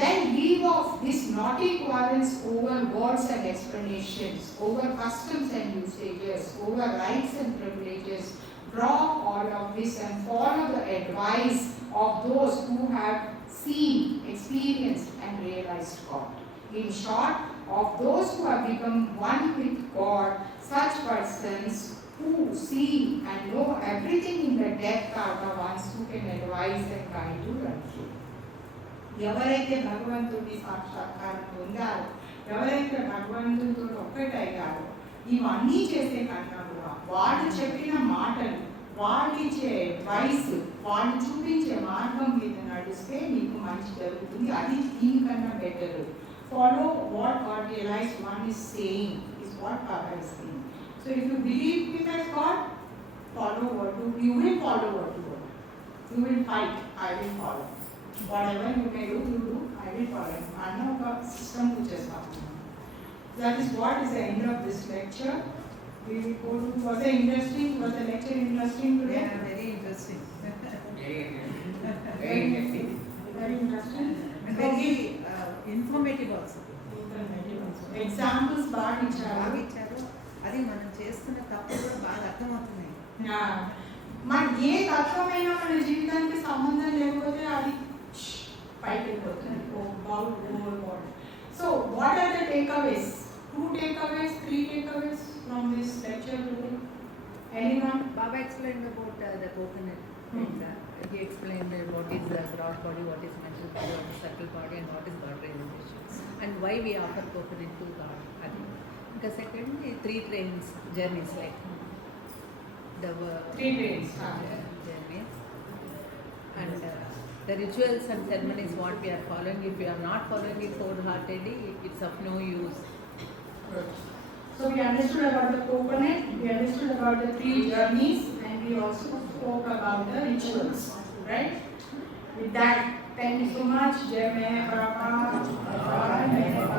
Then leave off this naughty quarrels over words and explanations, over customs and usages, over rights and privileges. Drop all of this and follow the advice of those who have seen, experienced and realized God. In short, of those who have become one with God, such persons who see and know everything in the depth are the ones who can advise and guide you and truth. ఎవరైతే భగవంతుడి సాక్షాత్కారం పొందారో, ఎవరైతే భగవంతుడితో ఒక్కటయ్యారో, ఇవన్నీ చేసే కన్నా కూడా వాళ్ళు చెప్పిన మాటలు, వాళ్ళు ఇచ్చే అడ్వైస్, వాళ్ళు చూపించే మార్గం మీద నడిస్తే నీకు మంచి జరుగుతుంది. అది దీనికన్నా better. Follow what God realized one is saying, is what Baba is saying. So if you believe him as God, follow you will follow what you want. You will fight, I will follow. Whatever you may do, you do, I will follow. I know the system which is happening. That is what is the end of this lecture. We will go to, was the lecture interesting today? Yeah, very interesting. Very interesting. Very informative also. Examples బాగా బాగా ఇచ్చారు. ఇచ్చారు. అది మనం చేస్తున్న తప్పు కూడా బాగా అర్థమవుతున్నాయి. మన ఏ తత్వమైనా మన జీవితానికి సంబంధం లేకపోతే అది పైకి వెళ్ళిపోతుంది. So what are the takeaways? 2 takeaways, 3 takeaways from this lecture today? Anyone? Baba explained about the coconut. He explained what is the gross body, what is mental body, what is subtle body, and what is God realization, and why we offer coconut to God. Because secondly, 3 trains journeys, like the 3 trains journeys, and the rituals and ceremonies what we are following. If we are not following it wholeheartedly, it's of no use. So we understood about the coconut, we understood about the 3 journeys, and we also spoke about the rituals, right? With that, thank you so much. Jai Mai Prabhupada. Jai Mai Prabhupada.